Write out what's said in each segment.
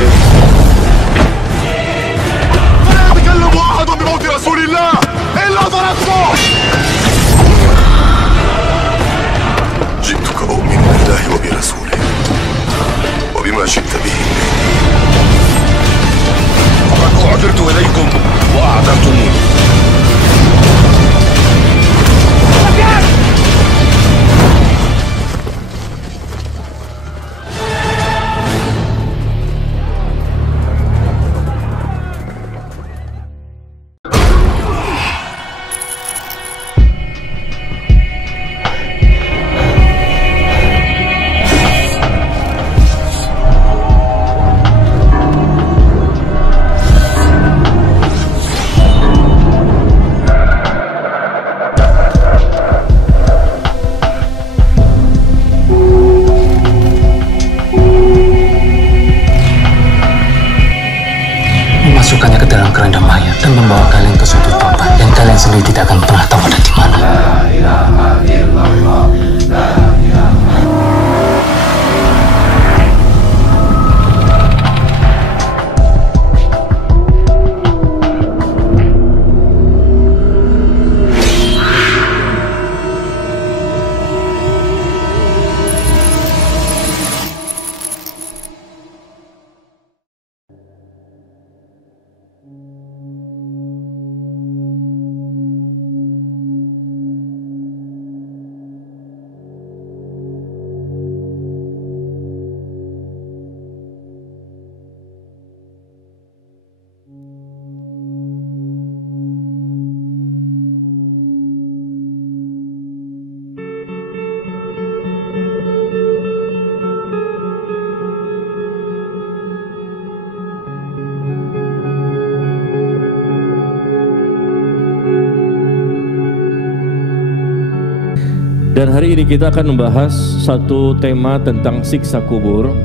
بهم. فلا يتكلم أحد بموت رسول الله إلا ضربته. جئتك أؤمن بالله وبرسوله وبما جئت به. فقد أعذرت إليكم وأعذرتموني. Memasukkannya ke dalam keranda mayat dan membawa kalian ke suatu tempat yang kalian sendiri tidak akan pernah tahu ada di mana. Dan hari ini kita akan membahas satu tema tentang siksa kubur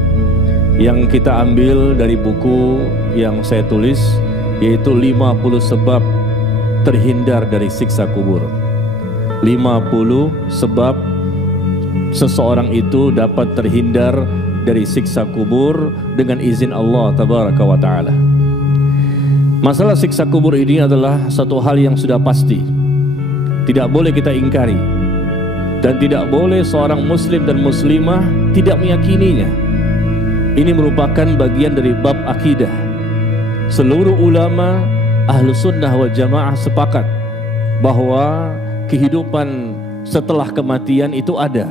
yang kita ambil dari buku yang saya tulis, yaitu 50 sebab terhindar dari siksa kubur. 50 sebab seseorang itu dapat terhindar dari siksa kubur dengan izin Allah Tabaraka wa Ta'ala. Masalah siksa kubur ini adalah satu hal yang sudah pasti, tidak boleh kita ingkari. Dan tidak boleh seorang muslim dan muslimah tidak meyakininya. Ini merupakan bagian dari bab akidah. Seluruh ulama ahlu sunnah wal jamaah sepakat bahwa kehidupan setelah kematian itu ada,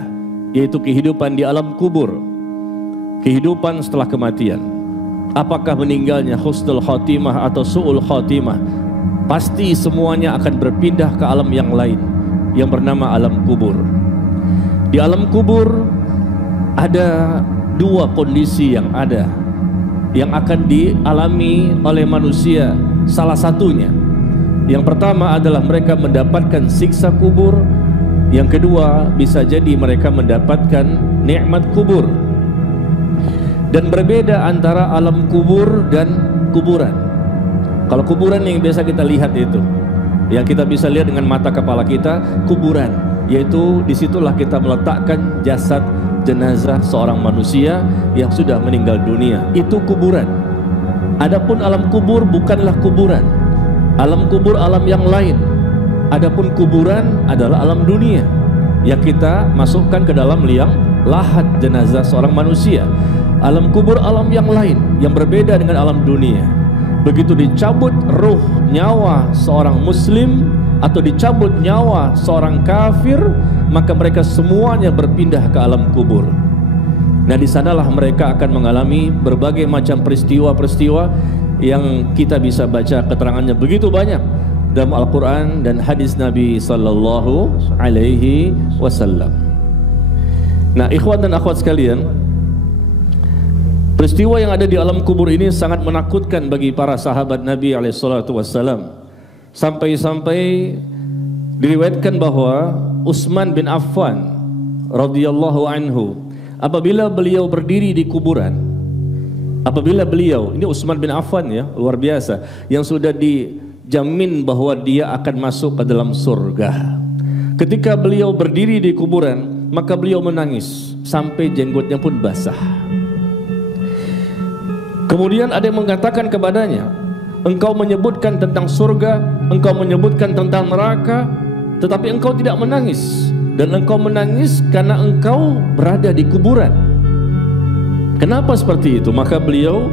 yaitu kehidupan di alam kubur. Kehidupan setelah kematian, apakah meninggalnya husnul khotimah atau su'ul khotimah, pasti semuanya akan berpindah ke alam yang lain yang bernama alam kubur. Di alam kubur ada dua kondisi yang akan dialami oleh manusia. Salah satunya, yang pertama adalah mereka mendapatkan siksa kubur. Yang kedua, bisa jadi mereka mendapatkan nikmat kubur. Dan berbeda antara alam kubur dan kuburan. Kalau kuburan yang biasa kita lihat itu, yang kita bisa lihat dengan mata kepala kita, kuburan, yaitu disitulah kita meletakkan jasad jenazah seorang manusia yang sudah meninggal dunia. Itu kuburan. Adapun alam kubur bukanlah kuburan. Alam kubur alam yang lain. Adapun kuburan adalah alam dunia yang kita masukkan ke dalam liang lahat jenazah seorang manusia. Alam kubur alam yang lain yang berbeda dengan alam dunia. Begitu dicabut ruh nyawa seorang muslim atau dicabut nyawa seorang kafir, maka mereka semuanya berpindah ke alam kubur. Nah, di sanalah mereka akan mengalami berbagai macam peristiwa-peristiwa yang kita bisa baca keterangannya begitu banyak dalam Al-Quran dan hadis Nabi Sallallahu Alaihi Wasallam. Nah, ikhwan dan akhwat sekalian, peristiwa yang ada di alam kubur ini sangat menakutkan bagi para sahabat Nabi Alaihi Wasallam. Sampai-sampai diriwayatkan bahwa Utsman bin Affan radhiyallahu anhu, apabila beliau berdiri di kuburan, ini Utsman bin Affan ya, luar biasa, yang sudah dijamin bahwa dia akan masuk ke dalam surga. Ketika beliau berdiri di kuburan, maka beliau menangis sampai jenggotnya pun basah. Kemudian ada yang mengatakan kepadanya, engkau menyebutkan tentang surga, engkau menyebutkan tentang neraka, tetapi engkau tidak menangis. Dan engkau menangis karena engkau berada di kuburan. Kenapa seperti itu? Maka beliau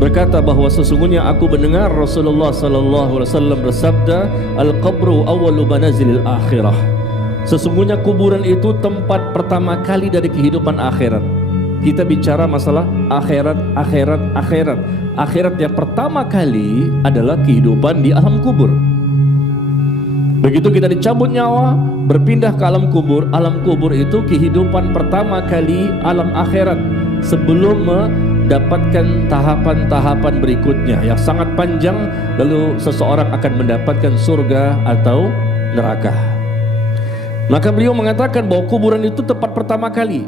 berkata bahwa sesungguhnya aku mendengar Rasulullah sallallahu alaihi wasallam bersabda, al-qabru awwalu manazilil akhirah. Sesungguhnya kuburan itu tempat pertama kali dari kehidupan akhirat. Kita bicara masalah akhirat. Akhirat yang pertama kali adalah kehidupan di alam kubur. Begitu kita dicabut nyawa, berpindah ke alam kubur itu kehidupan pertama kali alam akhirat sebelum mendapatkan tahapan-tahapan berikutnya yang sangat panjang, lalu seseorang akan mendapatkan surga atau neraka. Maka beliau mengatakan bahwa kuburan itu tempat pertama kali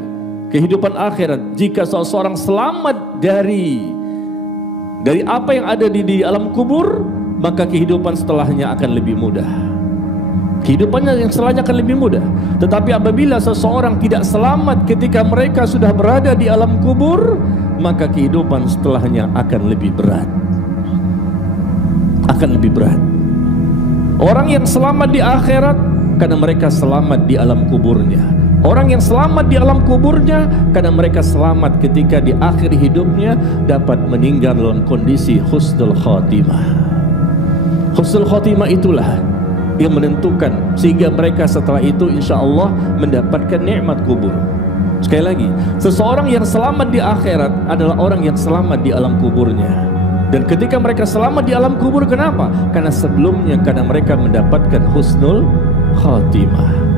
kehidupan akhirat. Jika seseorang selamat dari apa yang ada di alam kubur, maka kehidupan setelahnya akan lebih mudah. Kehidupannya yang setelahnya akan lebih mudah. Tetapi apabila seseorang tidak selamat ketika mereka sudah berada di alam kubur, maka kehidupan setelahnya akan lebih berat. Akan lebih berat. Orang yang selamat di akhirat karena mereka selamat di alam kuburnya. Orang yang selamat di alam kuburnya karena mereka selamat ketika di akhir hidupnya dapat meninggal dalam kondisi husnul khatimah. Husnul khatimah itulah yang menentukan sehingga mereka setelah itu insya Allah mendapatkan nikmat kubur. Sekali lagi, seseorang yang selamat di akhirat adalah orang yang selamat di alam kuburnya. Dan ketika mereka selamat di alam kubur, kenapa? Karena sebelumnya karena mereka mendapatkan husnul khatimah.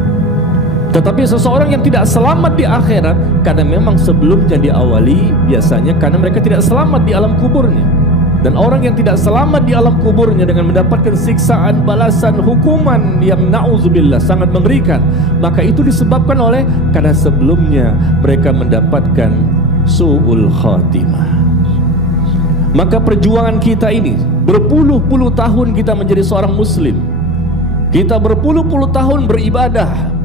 Tetapi seseorang yang tidak selamat di akhirat karena memang sebelumnya diawali biasanya karena mereka tidak selamat di alam kuburnya. Dan orang yang tidak selamat di alam kuburnya dengan mendapatkan siksaan, balasan, hukuman yang na'udzubillah sangat mengerikan, maka itu disebabkan oleh karena sebelumnya mereka mendapatkan su'ul khatimah. Maka perjuangan kita ini berpuluh-puluh tahun kita menjadi seorang muslim. Kita berpuluh-puluh tahun beribadah,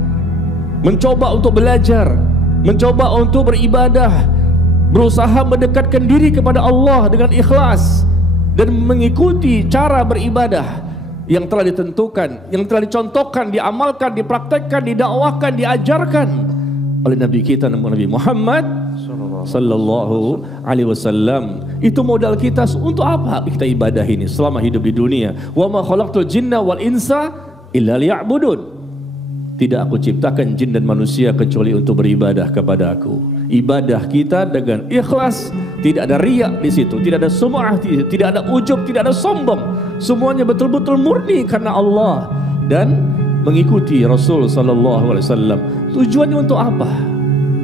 mencoba untuk belajar, mencoba untuk beribadah, berusaha mendekatkan diri kepada Allah dengan ikhlas dan mengikuti cara beribadah yang telah ditentukan, yang telah dicontohkan, diamalkan, dipraktekkan, didakwakan, diajarkan oleh Nabi kita Nabi Muhammad sallallahu alaihi wasallam. Itu modal kita untuk apa kita ibadah ini selama hidup di dunia. Wa ma khalaqtul jinna wal insa illa liya'budun. Tidak aku ciptakan jin dan manusia kecuali untuk beribadah kepada aku. Ibadah kita dengan ikhlas, tidak ada riak di situ, tidak ada sum'ah, tidak ada ujub, tidak ada sombong. Semuanya betul-betul murni karena Allah dan mengikuti Rasul sallallahu alaihi wasallam. Tujuannya untuk apa?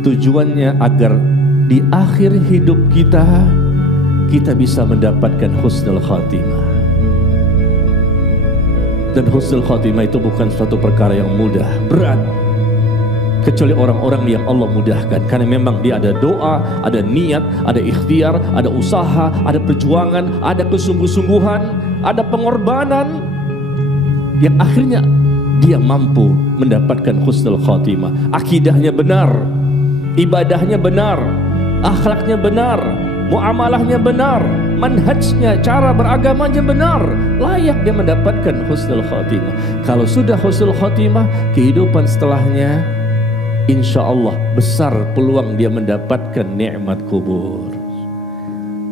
Tujuannya agar di akhir hidup kita bisa mendapatkan husnul khatimah. Dan husnul khatimah itu bukan suatu perkara yang mudah, berat, kecuali orang-orang yang Allah mudahkan. Karena memang dia ada doa, ada niat, ada ikhtiar, ada usaha, ada perjuangan, ada kesungguh-sungguhan, ada pengorbanan, yang akhirnya dia mampu mendapatkan husnul khatimah. Akidahnya benar, ibadahnya benar, akhlaknya benar, muamalahnya benar, manhajnya, cara beragamanya benar, layak dia mendapatkan husnul khatimah. Kalau sudah husnul khatimah, kehidupan setelahnya insya Allah besar peluang dia mendapatkan nikmat kubur.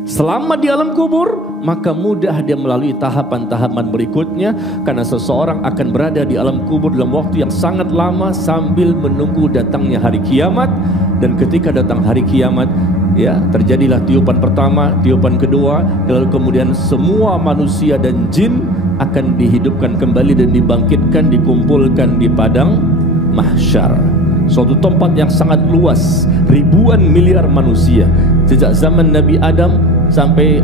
Selama di alam kubur, maka mudah dia melalui tahapan-tahapan berikutnya, karena seseorang akan berada di alam kubur dalam waktu yang sangat lama sambil menunggu datangnya hari kiamat. Dan ketika datang hari kiamat, ya, terjadilah tiupan pertama, tiupan kedua, lalu kemudian semua manusia dan jin akan dihidupkan kembali dan dibangkitkan, dikumpulkan di padang mahsyar. Suatu tempat yang sangat luas, ribuan miliar manusia. Sejak zaman Nabi Adam sampai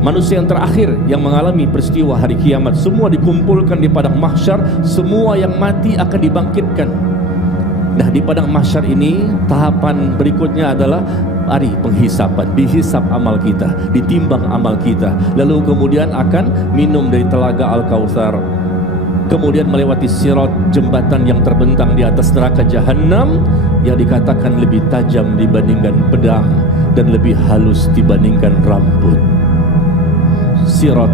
manusia yang terakhir yang mengalami peristiwa hari kiamat, semua dikumpulkan di padang mahsyar, semua yang mati akan dibangkitkan. Nah, di padang mahsyar ini tahapan berikutnya adalah hari penghisapan, dihisap amal kita, ditimbang amal kita, lalu kemudian akan minum dari telaga Al-Kautsar. kemudian melewati sirat, jembatan yang terbentang di atas neraka jahanam yang dikatakan lebih tajam dibandingkan pedang dan lebih halus dibandingkan rambut. Sirat,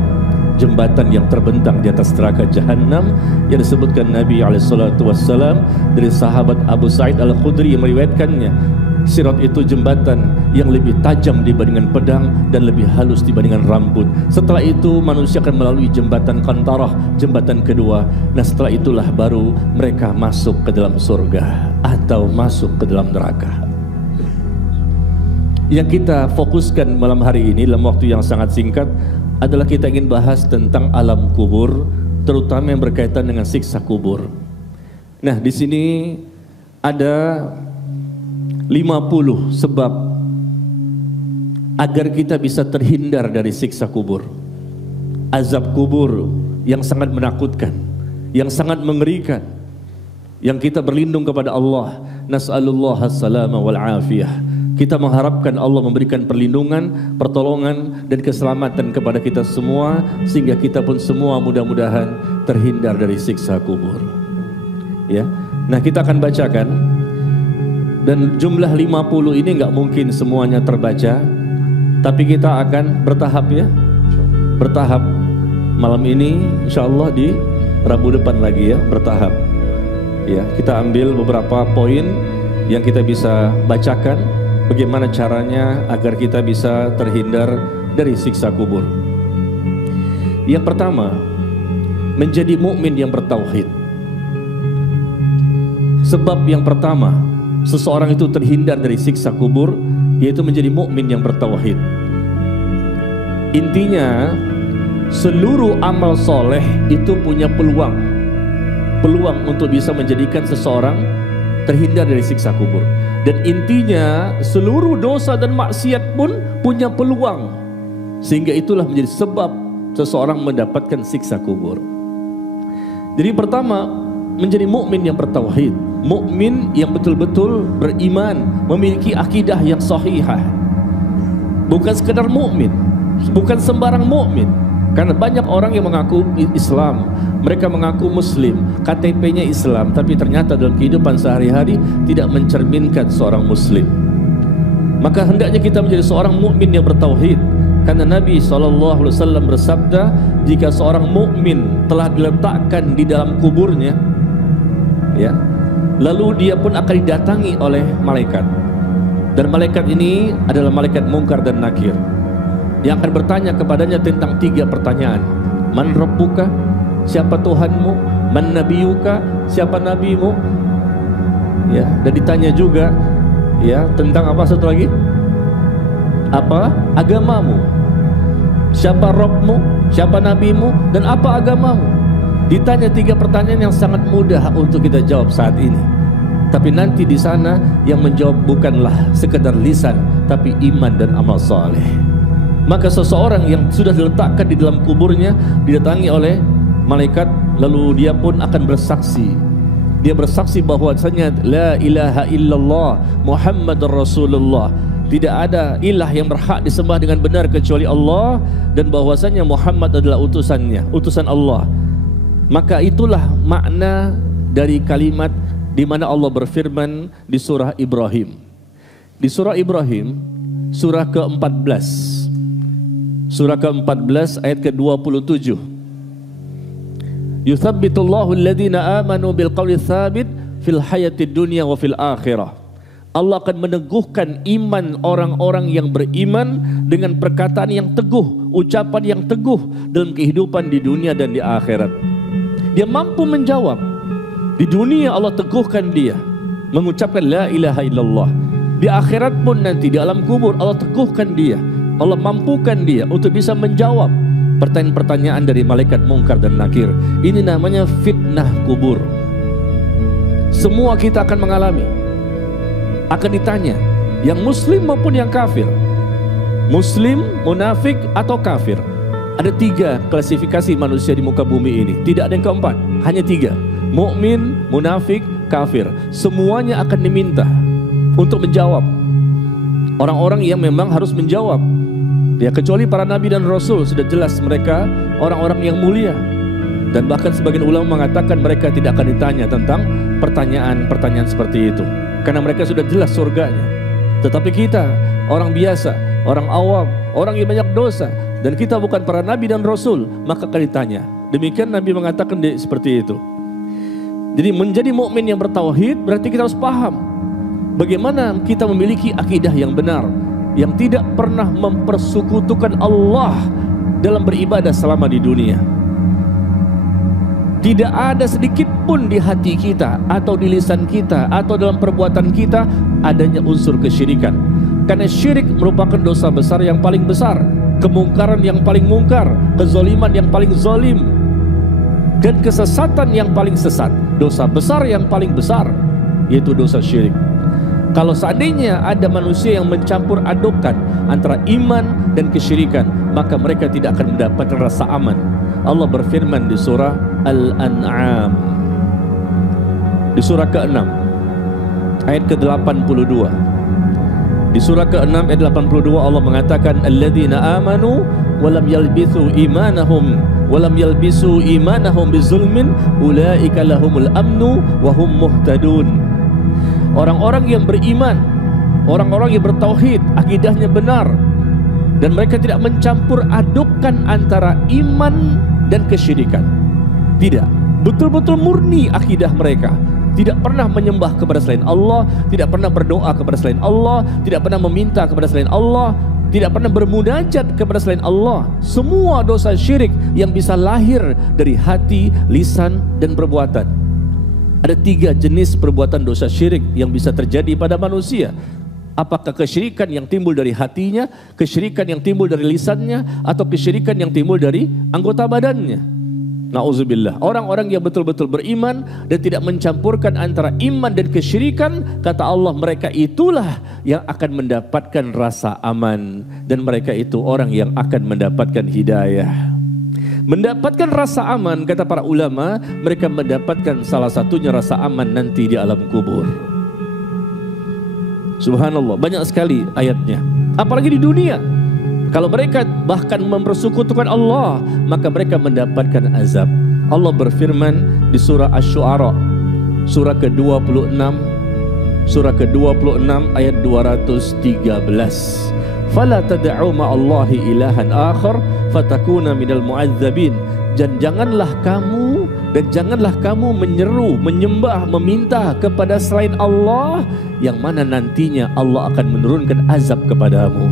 jembatan yang terbentang di atas neraka jahanam yang disebutkan Nabi SAW dari sahabat Abu Sa'id Al-Khudri yang meriwayatkannya. Sirat itu jembatan yang lebih tajam dibandingkan pedang dan lebih halus dibandingkan rambut. Setelah itu manusia akan melalui jembatan Qantarah, jembatan kedua. Nah setelah itulah baru mereka masuk ke dalam surga atau masuk ke dalam neraka. Yang kita fokuskan malam hari ini dalam waktu yang sangat singkat adalah kita ingin bahas tentang alam kubur, terutama yang berkaitan dengan siksa kubur. Nah di sini ada 50 sebab agar kita bisa terhindar dari siksa kubur, azab kubur yang sangat menakutkan, yang sangat mengerikan, yang kita berlindung kepada Allah. Nas'alullah as-salama wal afiyah. Kita mengharapkan Allah memberikan perlindungan, pertolongan dan keselamatan kepada kita semua, sehingga kita pun semua mudah-mudahan terhindar dari siksa kubur. Ya, nah kita akan bacakan. Dan jumlah 50 ini nggak mungkin semuanya terbaca, tapi kita akan bertahap ya, bertahap. Malam ini insya Allah di Rabu depan lagi ya, bertahap. Ya, kita ambil beberapa poin yang kita bisa bacakan, bagaimana caranya agar kita bisa terhindar dari siksa kubur. Yang pertama, menjadi mukmin yang bertauhid. Sebab yang pertama seseorang itu terhindar dari siksa kubur yaitu menjadi mukmin yang bertauhid. Intinya seluruh amal soleh itu punya peluang untuk bisa menjadikan seseorang terhindar dari siksa kubur. Dan intinya seluruh dosa dan maksiat pun punya peluang, sehingga itulah menjadi sebab seseorang mendapatkan siksa kubur. Jadi pertama, menjadi mukmin yang bertauhid, mukmin yang betul-betul beriman, memiliki akidah yang sahihah. Bukan sekedar mukmin, bukan sembarang mukmin. Karena banyak orang yang mengaku Islam, mereka mengaku Muslim, KTP-nya Islam, tapi ternyata dalam kehidupan sehari-hari tidak mencerminkan seorang Muslim. Maka hendaknya kita menjadi seorang mukmin yang bertauhid. Karena Nabi SAW bersabda, jika seorang mukmin telah diletakkan di dalam kuburnya, ya, lalu dia pun akan didatangi oleh malaikat. Dan malaikat ini adalah malaikat Munkar dan Nakir, yang akan bertanya kepadanya tentang 3 pertanyaan. Man rabbuka? Siapa Tuhanmu? Man nabiyuka? Siapa nabimu? Ya, dan ditanya juga ya tentang apa satu lagi? Apa agamamu? Siapa Rabbmu? Siapa nabimu? Dan apa agamamu? Ditanya 3 pertanyaan yang sangat mudah untuk kita jawab saat ini. Tapi nanti di sana yang menjawab bukanlah sekedar lisan, tapi iman dan amal saleh. Maka seseorang yang sudah diletakkan di dalam kuburnya didatangi oleh malaikat, lalu dia pun akan bersaksi. Dia bersaksi bahwasanya la ilaha illallah Muhammadur Rasulullah. Tidak ada ilah yang berhak disembah dengan benar kecuali Allah, dan bahwasanya Muhammad adalah utusannya, utusan Allah. Maka itulah makna dari kalimat di mana Allah berfirman di surah Ibrahim. Di surah Ibrahim, surah ke-14. Surah ke-14 ayat ke-27. Yuthabbitullahu alladhina amanu bil qawli tsabit fil hayatid dunya wa fil akhirah. Allah akan meneguhkan iman orang-orang yang beriman dengan perkataan yang teguh, ucapan yang teguh dalam kehidupan di dunia dan di akhirat. Dia mampu menjawab. Di dunia Allah teguhkan dia mengucapkan la ilaha illallah. Di akhirat pun nanti di alam kubur Allah teguhkan dia. Allah mampukan dia untuk bisa menjawab pertanyaan-pertanyaan dari malaikat Munkar dan Nakir. Ini namanya fitnah kubur. Semua kita akan mengalami. Akan ditanya, yang muslim maupun yang kafir, muslim, munafik atau kafir. Ada 3 klasifikasi manusia di muka bumi ini, tidak ada yang keempat, hanya 3: mukmin, munafik, kafir. Semuanya akan diminta untuk menjawab. Orang-orang yang memang harus menjawab, ya, kecuali para nabi dan rasul, sudah jelas mereka orang-orang yang mulia. Dan bahkan sebagian ulama mengatakan mereka tidak akan ditanya tentang pertanyaan-pertanyaan seperti itu, karena mereka sudah jelas surganya. Tetapi kita, orang biasa, orang awam, orang yang banyak dosa, dan kita bukan para nabi dan rasul, maka akan ditanya. Demikian Nabi mengatakan seperti itu. Jadi menjadi mukmin yang bertauhid berarti kita harus paham bagaimana kita memiliki akidah yang benar, yang tidak pernah mempersekutukan Allah dalam beribadah selama di dunia. Tidak ada sedikit pun di hati kita atau di lisan kita atau dalam perbuatan kita adanya unsur kesyirikan. Karena syirik merupakan dosa besar yang paling besar, kemungkaran yang paling mungkar, kezaliman yang paling zalim, dan kesesatan yang paling sesat. Dosa besar yang paling besar yaitu dosa syirik. Kalau seandainya ada manusia yang mencampur adukkan antara iman dan kesyirikan, maka mereka tidak akan mendapatkan rasa aman. Allah berfirman di surah Al-An'am, di surah ke-6 ayat ke-82. Di surah ke-6 ayat 82 Allah mengatakan, alladzina amanu walam yalbithu imanahum bizulmin ulaika lahumul amnu wa hum muhtadun. Orang-orang yang beriman, orang-orang yang bertauhid, akidahnya benar, dan mereka tidak mencampur adukkan antara iman dan kesyirikan. Tidak, betul-betul murni akidah mereka. Tidak pernah menyembah kepada selain Allah, tidak pernah berdoa kepada selain Allah, tidak pernah meminta kepada selain Allah, tidak pernah bermunajat kepada selain Allah. Semua dosa syirik yang bisa lahir dari hati, lisan, dan perbuatan. Ada 3 jenis perbuatan dosa syirik yang bisa terjadi pada manusia. Apakah kesyirikan yang timbul dari hatinya, kesyirikan yang timbul dari lisannya, atau kesyirikan yang timbul dari anggota badannya? Na'udzubillah. Orang-orang yang betul-betul beriman dan tidak mencampurkan antara iman dan kesyirikan, kata Allah, mereka itulah yang akan mendapatkan rasa aman, dan mereka itu orang yang akan mendapatkan hidayah. Mendapatkan rasa aman, kata para ulama, mereka mendapatkan salah satunya rasa aman nanti di alam kubur. Subhanallah, banyak sekali ayatnya. Apalagi di dunia, kalau mereka bahkan mempersekutukan Allah, maka mereka mendapatkan azab. Allah berfirman di surah Asy-Syu'ara, surah ke-26, ayat 213. Fala tad'u ma'allahi ilahan akhar fatakuna minal mu'adzabin. Dan janganlah kamu menyeru, menyembah, meminta kepada selain Allah, yang mana nantinya Allah akan menurunkan azab kepadamu.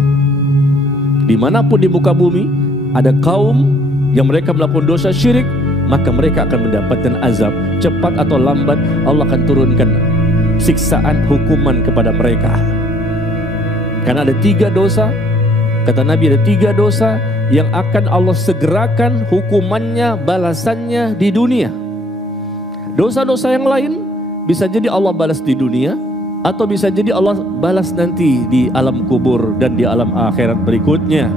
Dimanapun di muka bumi ada kaum yang mereka melakukan dosa syirik, maka mereka akan mendapatkan azab. Cepat atau lambat Allah akan turunkan siksaan, hukuman kepada mereka. Karena ada 3 dosa, kata Nabi, ada 3 dosa yang akan Allah segerakan hukumannya, balasannya di dunia. Dosa-dosa yang lain bisa jadi Allah balas di dunia, atau bisa jadi Allah balas nanti di alam kubur dan di alam akhirat berikutnya.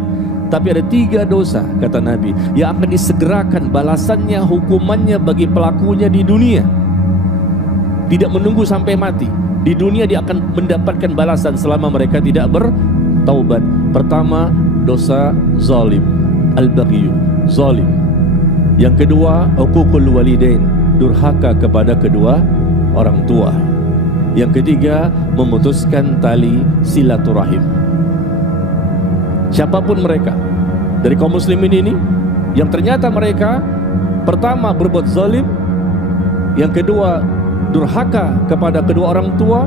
Tapi ada 3 dosa, kata Nabi, yang akan disegerakan balasannya, hukumannya bagi pelakunya di dunia. Tidak menunggu sampai mati. Di dunia dia akan mendapatkan balasan selama mereka tidak bertaubat. Pertama, dosa zalim, al-baghyu, zalim. Yang kedua, uququl walidain, durhaka kepada kedua orang tua. Yang ketiga, memutuskan tali silaturahim. Siapapun mereka dari kaum muslimin ini yang ternyata mereka pertama berbuat zalim, yang kedua durhaka kepada kedua orang tua,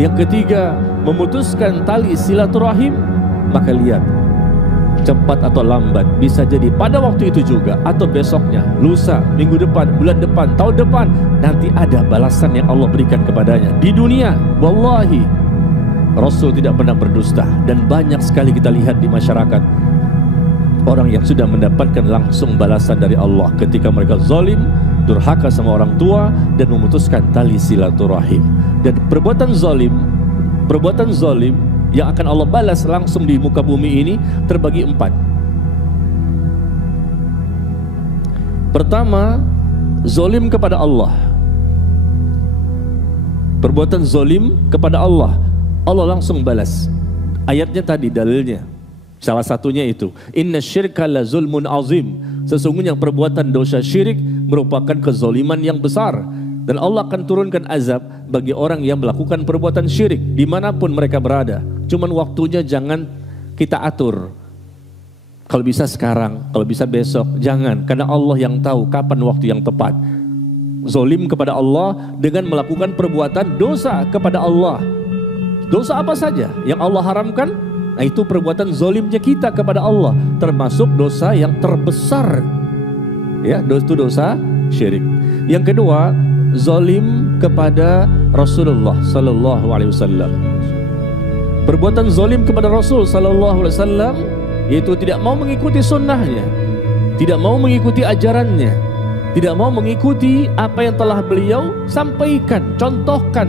yang ketiga memutuskan tali silaturahim, maka lihat, cepat atau lambat, bisa jadi pada waktu itu juga, atau besoknya, lusa, minggu depan, bulan depan, tahun depan, nanti ada balasan yang Allah berikan kepadanya. Di dunia, wallahi, Rasul tidak pernah berdusta. Dan banyak sekali kita lihat di masyarakat orang yang sudah mendapatkan langsung balasan dari Allah ketika mereka zalim, durhaka sama orang tua, dan memutuskan tali silaturahim. Dan perbuatan zalim yang akan Allah balas langsung di muka bumi ini terbagi 4. Pertama, zalim kepada Allah. Perbuatan zalim kepada Allah, Allah langsung balas. Ayatnya tadi dalilnya, salah satunya itu, inna syirka la zulmun azim. Sesungguhnya perbuatan dosa syirik merupakan kezaliman yang besar, dan Allah akan turunkan azab bagi orang yang melakukan perbuatan syirik dimanapun mereka berada. Cuman waktunya jangan kita atur. Kalau bisa sekarang, kalau bisa besok, jangan, karena Allah yang tahu kapan waktu yang tepat. Zalim kepada Allah dengan melakukan perbuatan dosa kepada Allah. Dosa apa saja yang Allah haramkan? Nah, itu perbuatan zalimnya kita kepada Allah, termasuk dosa yang terbesar. Ya, itu dosa syirik. Yang kedua, zalim kepada Rasulullah sallallahu alaihi wasallam. Perbuatan zalim kepada Rasul sallallahu alaihi wasallam yaitu tidak mau mengikuti sunnahnya, tidak mau mengikuti ajarannya, tidak mau mengikuti apa yang telah beliau sampaikan, contohkan,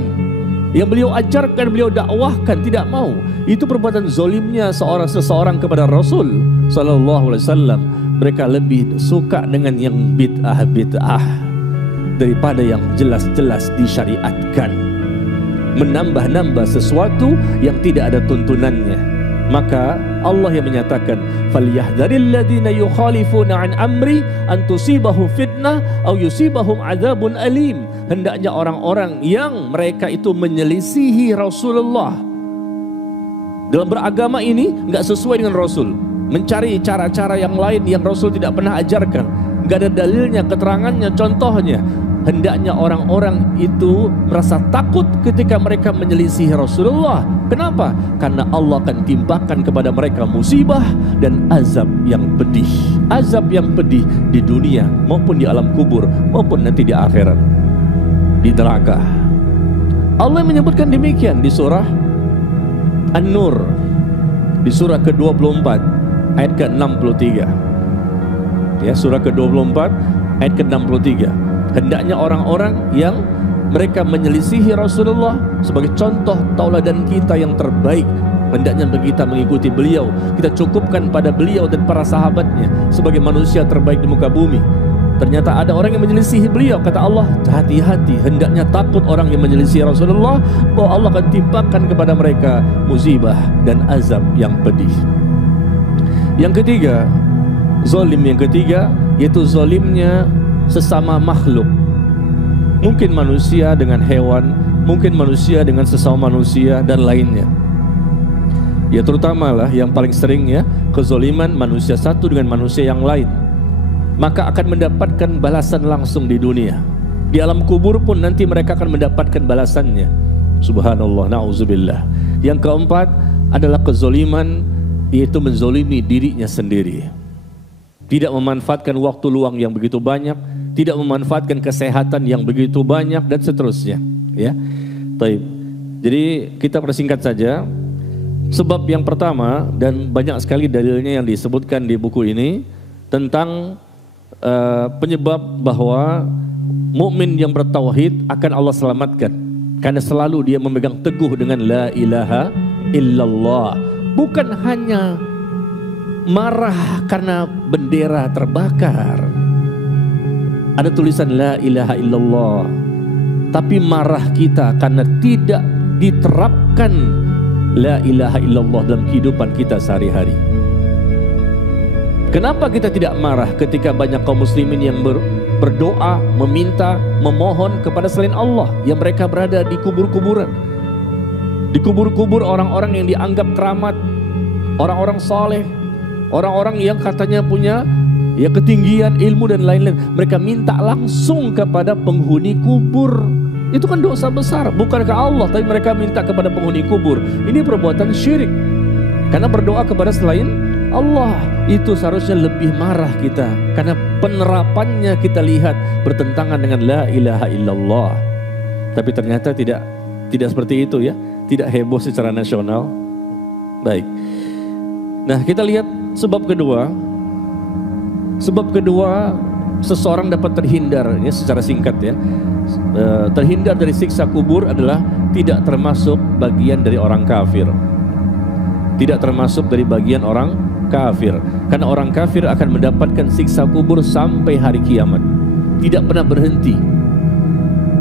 yang beliau ajarkan, beliau dakwahkan, tidak mau. Itu perbuatan zalimnya seseorang kepada Rasul sallallahu alaihi wasallam. Mereka lebih suka dengan yang bid'ah daripada yang jelas-jelas disyariatkan, menambah-nambah sesuatu yang tidak ada tuntunannya. Maka Allah yang menyatakan, falyahdharil ladzina yukhalifuna an amri an tusibahum fitnah aw yusibahum adzabun alim. Hendaknya orang-orang yang mereka itu menyelisihi Rasulullah dalam beragama ini enggak sesuai dengan Rasul, mencari cara-cara yang lain yang Rasul tidak pernah ajarkan, enggak ada dalilnya, keterangannya, contohnya. Hendaknya orang-orang itu merasa takut ketika mereka menyelisihi Rasulullah. Kenapa? Karena Allah akan timpakan kepada mereka musibah dan azab yang pedih. Azab yang pedih di dunia maupun di alam kubur maupun nanti di akhirat, di neraka. Allah menyebutkan demikian di surah An-Nur, di surah ke-24 ayat ke-63. Ya, surah ke-24 ayat ke-63. Hendaknya orang-orang yang mereka menyelisihi Rasulullah sebagai contoh tauladan kita yang terbaik. Hendaknya kita mengikuti beliau, kita cukupkan pada beliau dan para sahabatnya sebagai manusia terbaik di muka bumi. Ternyata ada orang yang menyelisihi beliau. Kata Allah, hati-hati, hendaknya takut orang yang menyelisihi Rasulullah, bahwa Allah akan timpakan kepada mereka musibah dan azab yang pedih. Yang ketiga, zalim yang ketiga, yaitu zalimnya sesama makhluk. Mungkin manusia dengan hewan, mungkin manusia dengan sesama manusia dan lainnya. Ya, terutamalah yang paling sering ya, kezaliman manusia satu dengan manusia yang lain. Maka akan mendapatkan balasan langsung di dunia. Di alam kubur pun nanti mereka akan mendapatkan balasannya. Subhanallah, na'udzubillah. Yang keempat adalah kezaliman, yaitu menzalimi dirinya sendiri. Tidak memanfaatkan waktu luang yang begitu banyak, tidak memanfaatkan kesehatan yang begitu banyak, dan seterusnya. Ya, baik. Jadi kita persingkat saja. Sebab yang pertama, dan banyak sekali dalilnya yang disebutkan di buku ini tentang penyebab bahwa mukmin yang bertauhid akan Allah selamatkan, karena selalu dia memegang teguh dengan la ilaha illallah. Bukan hanya marah karena bendera terbakar, ada tulisan la ilaha illallah, tapi marah kita karena tidak diterapkan la ilaha illallah dalam kehidupan kita sehari-hari. Kenapa kita tidak marah ketika banyak kaum muslimin yang berdoa, meminta, memohon kepada selain Allah, yang mereka berada di kubur-kuburan, di kubur-kubur orang-orang yang dianggap keramat, orang-orang saleh, orang-orang yang katanya punya ya ketinggian ilmu dan lain-lain. Mereka minta langsung kepada penghuni kubur. Itu kan dosa besar, bukan ke Allah, tapi mereka minta kepada penghuni kubur. Ini perbuatan syirik, karena berdoa kepada selain Allah. Itu seharusnya lebih marah kita, karena penerapannya kita lihat bertentangan dengan la ilaha illallah. Tapi ternyata tidak seperti itu ya, tidak heboh secara nasional. Baik. Nah, kita lihat sebab kedua. Sebab kedua, seseorang dapat terhindar, ya, secara singkat ya, terhindar dari siksa kubur adalah tidak termasuk bagian dari orang kafir. Tidak termasuk dari bagian orang kafir, karena orang kafir akan mendapatkan siksa kubur sampai hari kiamat, tidak pernah berhenti.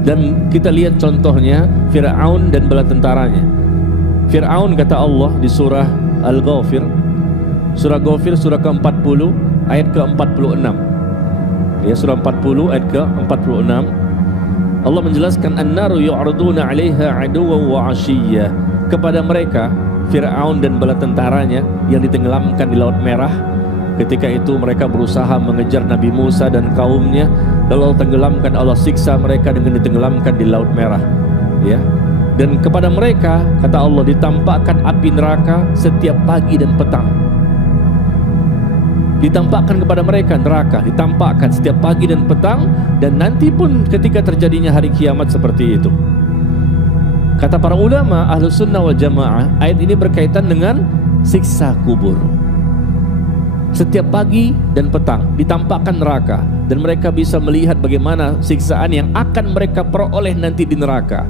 Dan kita lihat contohnya Fir'aun dan bala tentaranya. Fir'aun, kata Allah di surah Al-Ghafir, surah Ghafir surah ke-40 ayat ke-46. Ya, surah 40 ayat ke-46. Allah menjelaskan an-naru yu'raduna 'alaiha 'aduwwan wa 'ashiyya. Kepada mereka Fir'aun dan bala tentaranya yang ditenggelamkan di Laut Merah. Ketika itu mereka berusaha mengejar Nabi Musa dan kaumnya, lalu tenggelamkan, Allah siksa mereka dengan ditenggelamkan di Laut Merah. Ya. Dan kepada mereka, kata Allah, ditampakkan api neraka setiap pagi dan petang. Ditampakkan kepada mereka neraka, ditampakkan setiap pagi dan petang, dan nanti pun ketika terjadinya hari kiamat seperti itu. Kata para ulama Ahlus Sunnah wal Jamaah, ayat ini berkaitan dengan siksa kubur. Setiap pagi dan petang ditampakkan neraka, dan mereka bisa melihat bagaimana siksaan yang akan mereka peroleh nanti di neraka.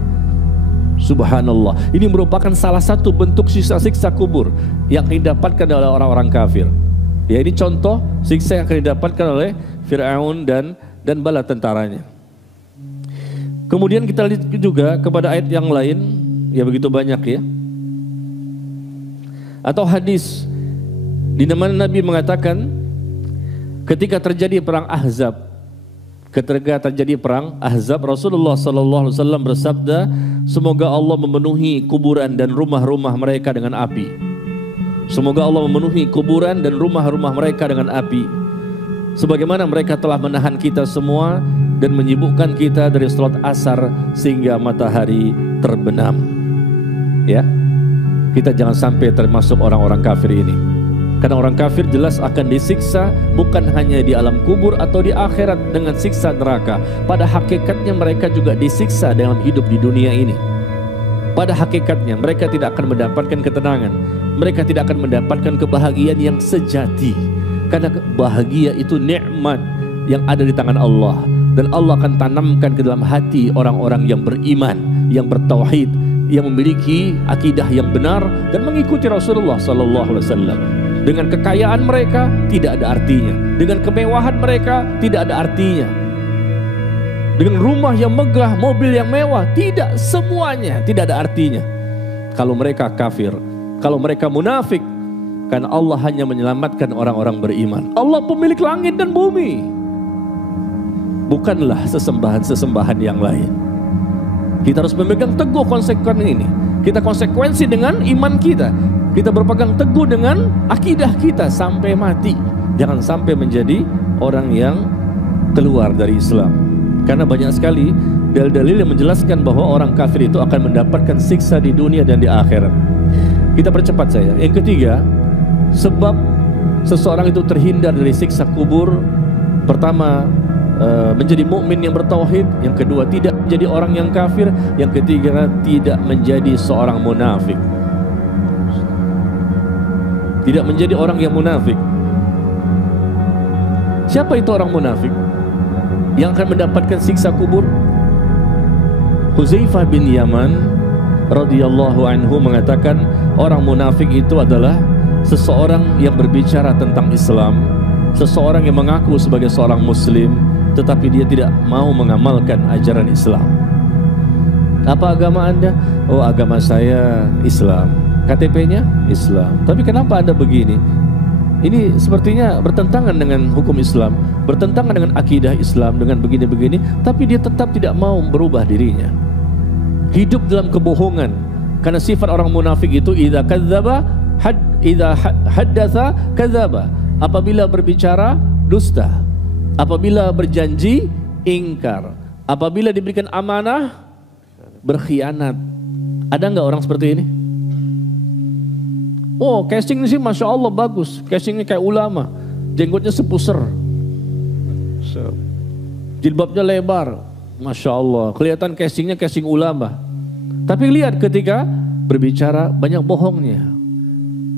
Subhanallah, ini merupakan salah satu bentuk siksa kubur yang didapatkan oleh orang-orang kafir. Ya, ini contoh siksa yang akan didapatkan oleh Fir'aun dan bala tentaranya. Kemudian kita lihat juga kepada ayat yang lain, ya begitu banyak ya. Atau hadis di mana Nabi mengatakan ketika terjadi perang Ahzab, Rasulullah SAW bersabda, semoga Allah memenuhi kuburan dan rumah-rumah mereka dengan api. Semoga Allah memenuhi kuburan dan rumah-rumah mereka dengan api, sebagaimana mereka telah menahan kita semua dan menyibukkan kita dari salat asar sehingga matahari terbenam. Ya, kita jangan sampai termasuk orang-orang kafir ini. Karena orang kafir jelas akan disiksa bukan hanya di alam kubur atau di akhirat dengan siksa neraka. Pada hakikatnya mereka juga disiksa dalam hidup di dunia ini. Pada hakikatnya mereka tidak akan mendapatkan ketenangan. Mereka tidak akan mendapatkan kebahagiaan yang sejati. Karena bahagia itu nikmat yang ada di tangan Allah. Dan Allah akan tanamkan ke dalam hati orang-orang yang beriman, yang bertauhid, yang memiliki akidah yang benar dan mengikuti Rasulullah SAW. Dengan kekayaan mereka tidak ada artinya, dengan kemewahan mereka tidak ada artinya, dengan rumah yang megah, mobil yang mewah, tidak, semuanya tidak ada artinya kalau mereka kafir, kalau mereka munafik. Karena Allah hanya menyelamatkan orang-orang beriman. Allah pemilik langit dan bumi, bukanlah sesembahan-sesembahan yang lain. Kita harus memegang teguh konsekuensi ini. Kita konsekuensi dengan iman kita. Kita berpegang teguh dengan akidah kita sampai mati. Jangan sampai menjadi orang yang keluar dari Islam. Karena banyak sekali dalil-dalil yang menjelaskan bahwa orang kafir itu akan mendapatkan siksa di dunia dan di akhirat. Kita percepat saja. Yang ketiga, sebab seseorang itu terhindar dari siksa kubur, pertama menjadi mukmin yang bertauhid, yang kedua tidak menjadi orang yang kafir, yang ketiga tidak menjadi seorang munafik. Tidak menjadi orang yang munafik. Siapa itu orang munafik yang akan mendapatkan siksa kubur? Hudzaifah bin Yaman radhiyallahu anhu mengatakan, orang munafik itu adalah seseorang yang berbicara tentang Islam, seseorang yang mengaku sebagai seorang muslim, tetapi dia tidak mau mengamalkan ajaran Islam. Apa agama Anda? Oh, agama saya Islam. KTP-nya Islam. Tapi kenapa Anda begini? Ini sepertinya bertentangan dengan hukum Islam, bertentangan dengan akidah Islam, dengan begini-begini, tapi dia tetap tidak mau berubah dirinya. Hidup dalam kebohongan. Karena sifat orang munafik itu idza kadzdzaba haddatsa kadzdzaba. Apabila berbicara dusta, apabila berjanji ingkar, apabila diberikan amanah berkhianat. Ada nggak orang seperti ini? Oh, casing sih Masya Allah bagus, casingnya kayak ulama, jenggotnya sepuser, jilbabnya lebar, Masya Allah, kelihatan casingnya casing ulama. Tapi lihat ketika berbicara banyak bohongnya,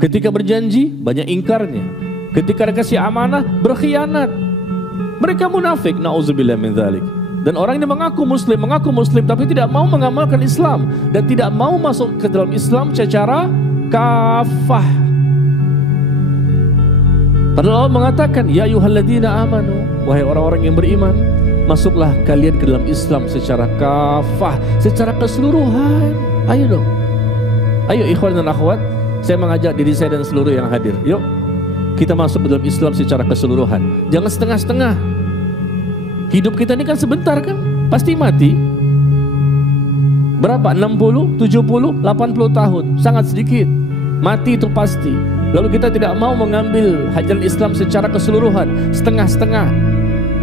ketika berjanji banyak ingkarnya, ketika dikasih amanah berkhianat. Mereka munafik, na'udzubillah min dzalik. Dan orang ini mengaku muslim tapi tidak mau mengamalkan Islam dan tidak mau masuk ke dalam Islam secara kafah. Padahal Allah mengatakan, ya ayyuhalladzina amanu, wahai orang-orang yang beriman, masuklah kalian ke dalam Islam secara kafah, secara keseluruhan. Ayo dong. Ayo ikhwan dan akhwat, saya mengajak diri saya dan seluruh yang hadir. Yuk, kita masuk ke dalam Islam secara keseluruhan. Jangan setengah-setengah. Hidup kita ini kan sebentar kan, pasti mati. Berapa? 60, 70, 80 tahun, sangat sedikit. Mati itu pasti. Lalu kita tidak mau mengambil ajaran Islam secara keseluruhan, setengah-setengah,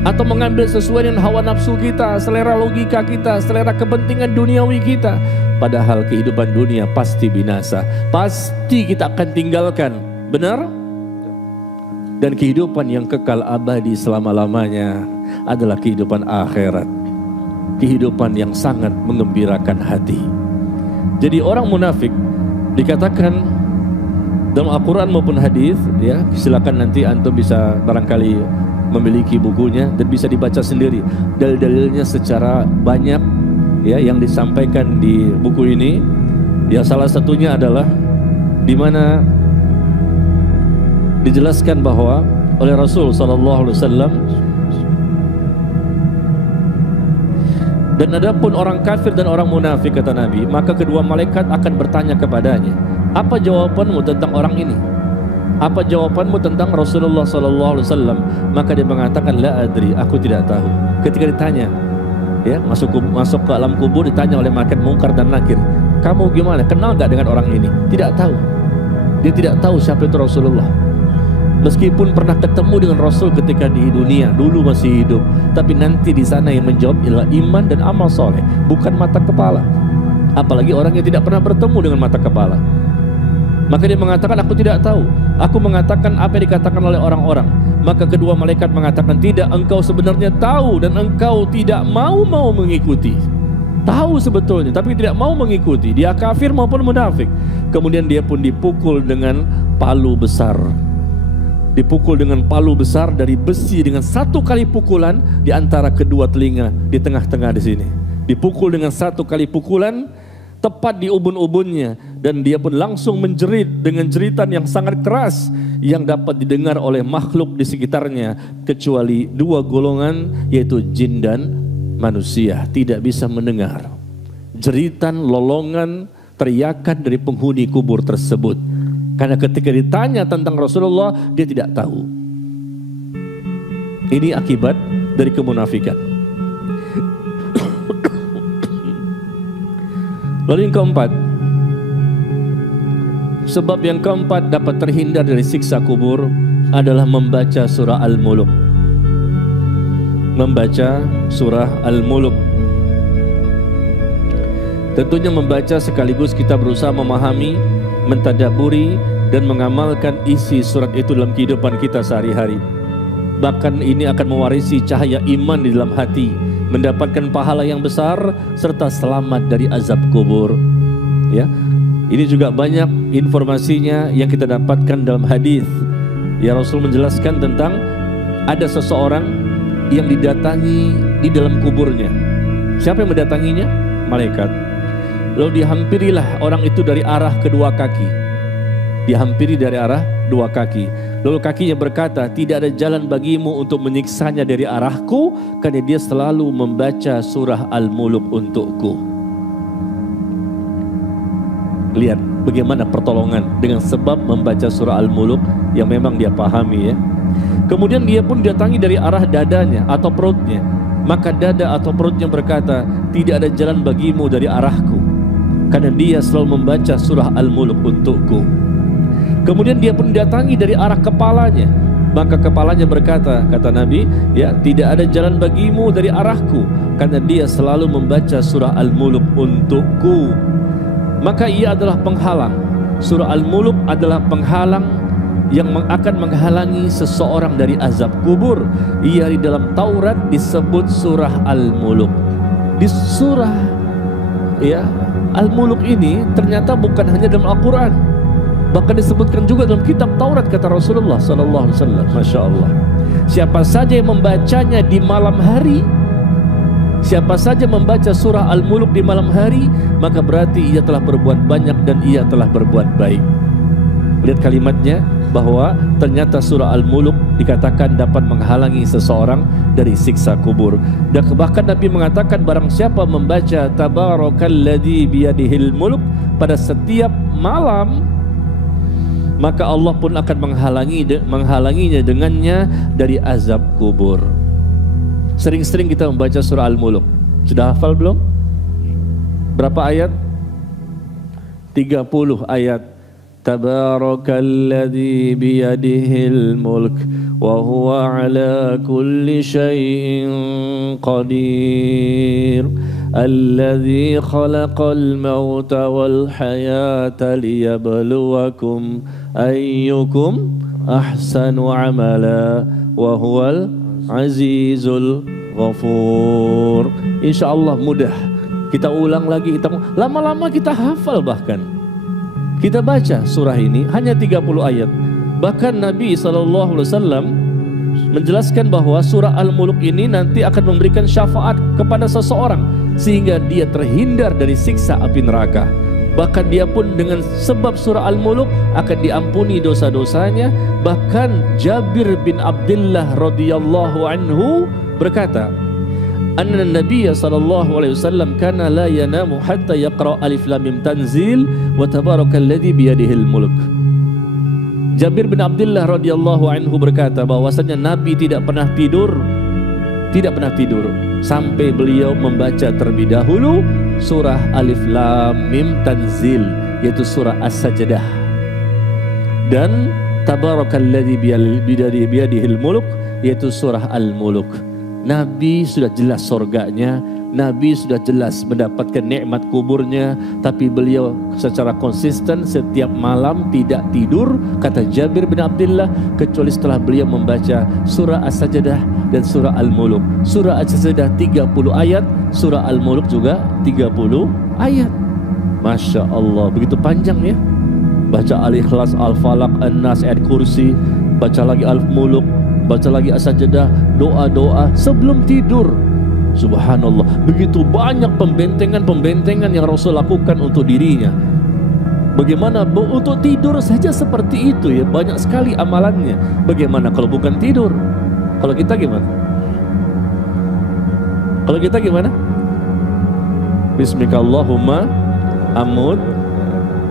atau mengambil sesuai dengan hawa nafsu kita, selera logika kita, selera kepentingan duniawi kita. Padahal kehidupan dunia pasti binasa, pasti kita akan tinggalkan, benar? Dan kehidupan yang kekal abadi selama-lamanya adalah kehidupan akhirat, kehidupan yang sangat mengembirakan hati. Jadi orang munafik dikatakan dalam Al-Quran maupun hadis, ya, silakan nanti antum bisa barangkali memiliki bukunya dan bisa dibaca sendiri dalil-dalilnya secara banyak, ya, yang disampaikan di buku ini. Ya, salah satunya adalah di mana dijelaskan bahwa oleh Rasul sallallahu alaihi wasallam, dan adapun orang kafir dan orang munafik, kata Nabi, maka kedua malaikat akan bertanya kepadanya, apa jawabanmu tentang orang ini? Apa jawabanmu tentang Rasulullah sallallahu alaihi wasallam? Maka dia mengatakan, la adri, aku tidak tahu. Ketika ditanya, ya, masuk ke alam kubur, ditanya oleh malaikat Munkar dan Nakir, kamu gimana? Kenal gak dengan orang ini? Tidak tahu. Dia tidak tahu siapa itu Rasulullah. Meskipun pernah ketemu dengan Rasul ketika di dunia, dulu masih hidup, tapi nanti di sana yang menjawab ialah iman dan amal soleh, bukan mata kepala. Apalagi orang yang tidak pernah bertemu dengan mata kepala. Maka dia mengatakan, aku tidak tahu. Aku mengatakan apa yang dikatakan oleh orang-orang. Maka kedua malaikat mengatakan, tidak, engkau sebenarnya tahu dan engkau tidak mau mengikuti. Tahu sebetulnya, tapi tidak mau mengikuti. Dia kafir maupun munafik. Kemudian dia pun dipukul dengan palu besar. Dipukul dengan palu besar dari besi dengan satu kali pukulan di antara kedua telinga, di tengah-tengah di sini. Dipukul dengan satu kali pukulan tepat di ubun-ubunnya, dan dia pun langsung menjerit dengan jeritan yang sangat keras yang dapat didengar oleh makhluk di sekitarnya kecuali dua golongan, yaitu jin dan manusia, tidak bisa mendengar jeritan, lolongan, teriakan dari penghuni kubur tersebut. Karena ketika ditanya tentang Rasulullah, dia tidak tahu. Ini akibat dari kemunafikan. Lalu yang keempat, sebab yang keempat dapat terhindar dari siksa kubur adalah membaca surah Al-Muluk. Membaca surah Al-Muluk. Tentunya membaca sekaligus kita berusaha memahami, mentadaburi dan mengamalkan isi surat itu dalam kehidupan kita sehari-hari. Bahkan ini akan mewarisi cahaya iman di dalam hati, mendapatkan pahala yang besar serta selamat dari azab kubur. Ya, ini juga banyak informasinya yang kita dapatkan dalam hadis. Ya, Rasul menjelaskan tentang ada seseorang yang didatangi di dalam kuburnya. Siapa yang mendatanginya? Malaikat. Lalu dihampirilah orang itu dari arah kedua kaki. Dihampiri dari arah dua kaki. Lalu kakinya berkata, tidak ada jalan bagimu untuk menyiksanya dari arahku, karena dia selalu membaca surah Al-Muluk untukku. Lihat bagaimana pertolongan dengan sebab membaca surah Al-Muluk yang memang dia pahami, ya. Kemudian dia pun datangi dari arah dadanya atau perutnya. Maka dada atau perutnya berkata, tidak ada jalan bagimu dari arahku, karena dia selalu membaca surah Al-Muluk untukku. Kemudian dia pun datangi dari arah kepalanya. Maka kepalanya berkata, kata Nabi, ya, tidak ada jalan bagimu dari arahku, karena dia selalu membaca surah Al-Muluk untukku. Maka ia adalah penghalang. Surah Al-Muluk adalah penghalang yang akan menghalangi seseorang dari azab kubur. Ia di dalam Taurat disebut surah Al-Muluk. Di surah, ya, Al-Muluk ini ternyata bukan hanya dalam Al-Quran, bahkan disebutkan juga dalam kitab Taurat, kata Rasulullah sallallahu alaihi wasallam. Masya Allah. Siapa saja yang membacanya di malam hari, siapa saja membaca surah Al-Muluk di malam hari, maka berarti ia telah berbuat banyak dan ia telah berbuat baik. Lihat kalimatnya, bahwa ternyata surah Al-Muluk dikatakan dapat menghalangi seseorang dari siksa kubur. Dan bahkan Nabi mengatakan, barang siapa membaca Tabarakalladzi biyadihil muluk pada setiap malam, maka Allah pun akan menghalanginya dengannya dari azab kubur. Sering-sering kita membaca surah Al-Mulk. Sudah hafal belum? Berapa ayat? 30 ayat. Tabarakalladzi biyadihil mulk wa huwa ala kulli syai'in qadir. Alladzi khalaqal mauta wal hayata liyabluwakum ayyukum ahsanu amala wa huwal azizul ghafur. Insyaallah mudah. Kita ulang lagi, lama-lama kita hafal. Bahkan kita baca surah ini hanya 30 ayat. Bahkan Nabi SAW menjelaskan bahwa surah Al-Mulk ini nanti akan memberikan syafaat kepada seseorang sehingga dia terhindar dari siksa api neraka. Bahkan dia pun dengan sebab surah Al-Mulk akan diampuni dosa-dosanya. Bahkan Jabir bin Abdullah radhiyallahu anhu berkata, anna Nabiya sallallahu alaihi wasallam kana la yanamu hatta yaqra alif lam mim tanzil wa tabarakalladzi biyadihil mulk. Jabir bin Abdullah radhiyallahu anhu berkata bahwasanya Nabi tidak pernah tidur sampai beliau membaca terlebih dahulu surah alif lam mim tanzil, yaitu surah as-sajdah, dan tabarakalladzi biyadihil mulk, yaitu surah al-mulk. Nabi sudah jelas surganya, Nabi sudah jelas mendapatkan nikmat kuburnya, tapi beliau secara konsisten setiap malam tidak tidur, kata Jabir bin Abdullah, kecuali setelah beliau membaca surah As-Sajdah dan surah Al-Mulk. Surah As-Sajdah 30 ayat, surah Al-Mulk juga 30 ayat. Masya Allah, begitu panjang ya. Baca Al-Ikhlas, Al-Falaq, An-Nas, Ayat Kursi, baca lagi Al-Mulk, baca lagi As-Sajdah, doa-doa sebelum tidur. Subhanallah, begitu banyak pembentengan yang Rasul lakukan untuk dirinya. Bagaimana untuk tidur saja seperti itu ya, banyak sekali amalannya. Bagaimana kalau bukan tidur? Kalau kita gimana? Bismikallahumma amut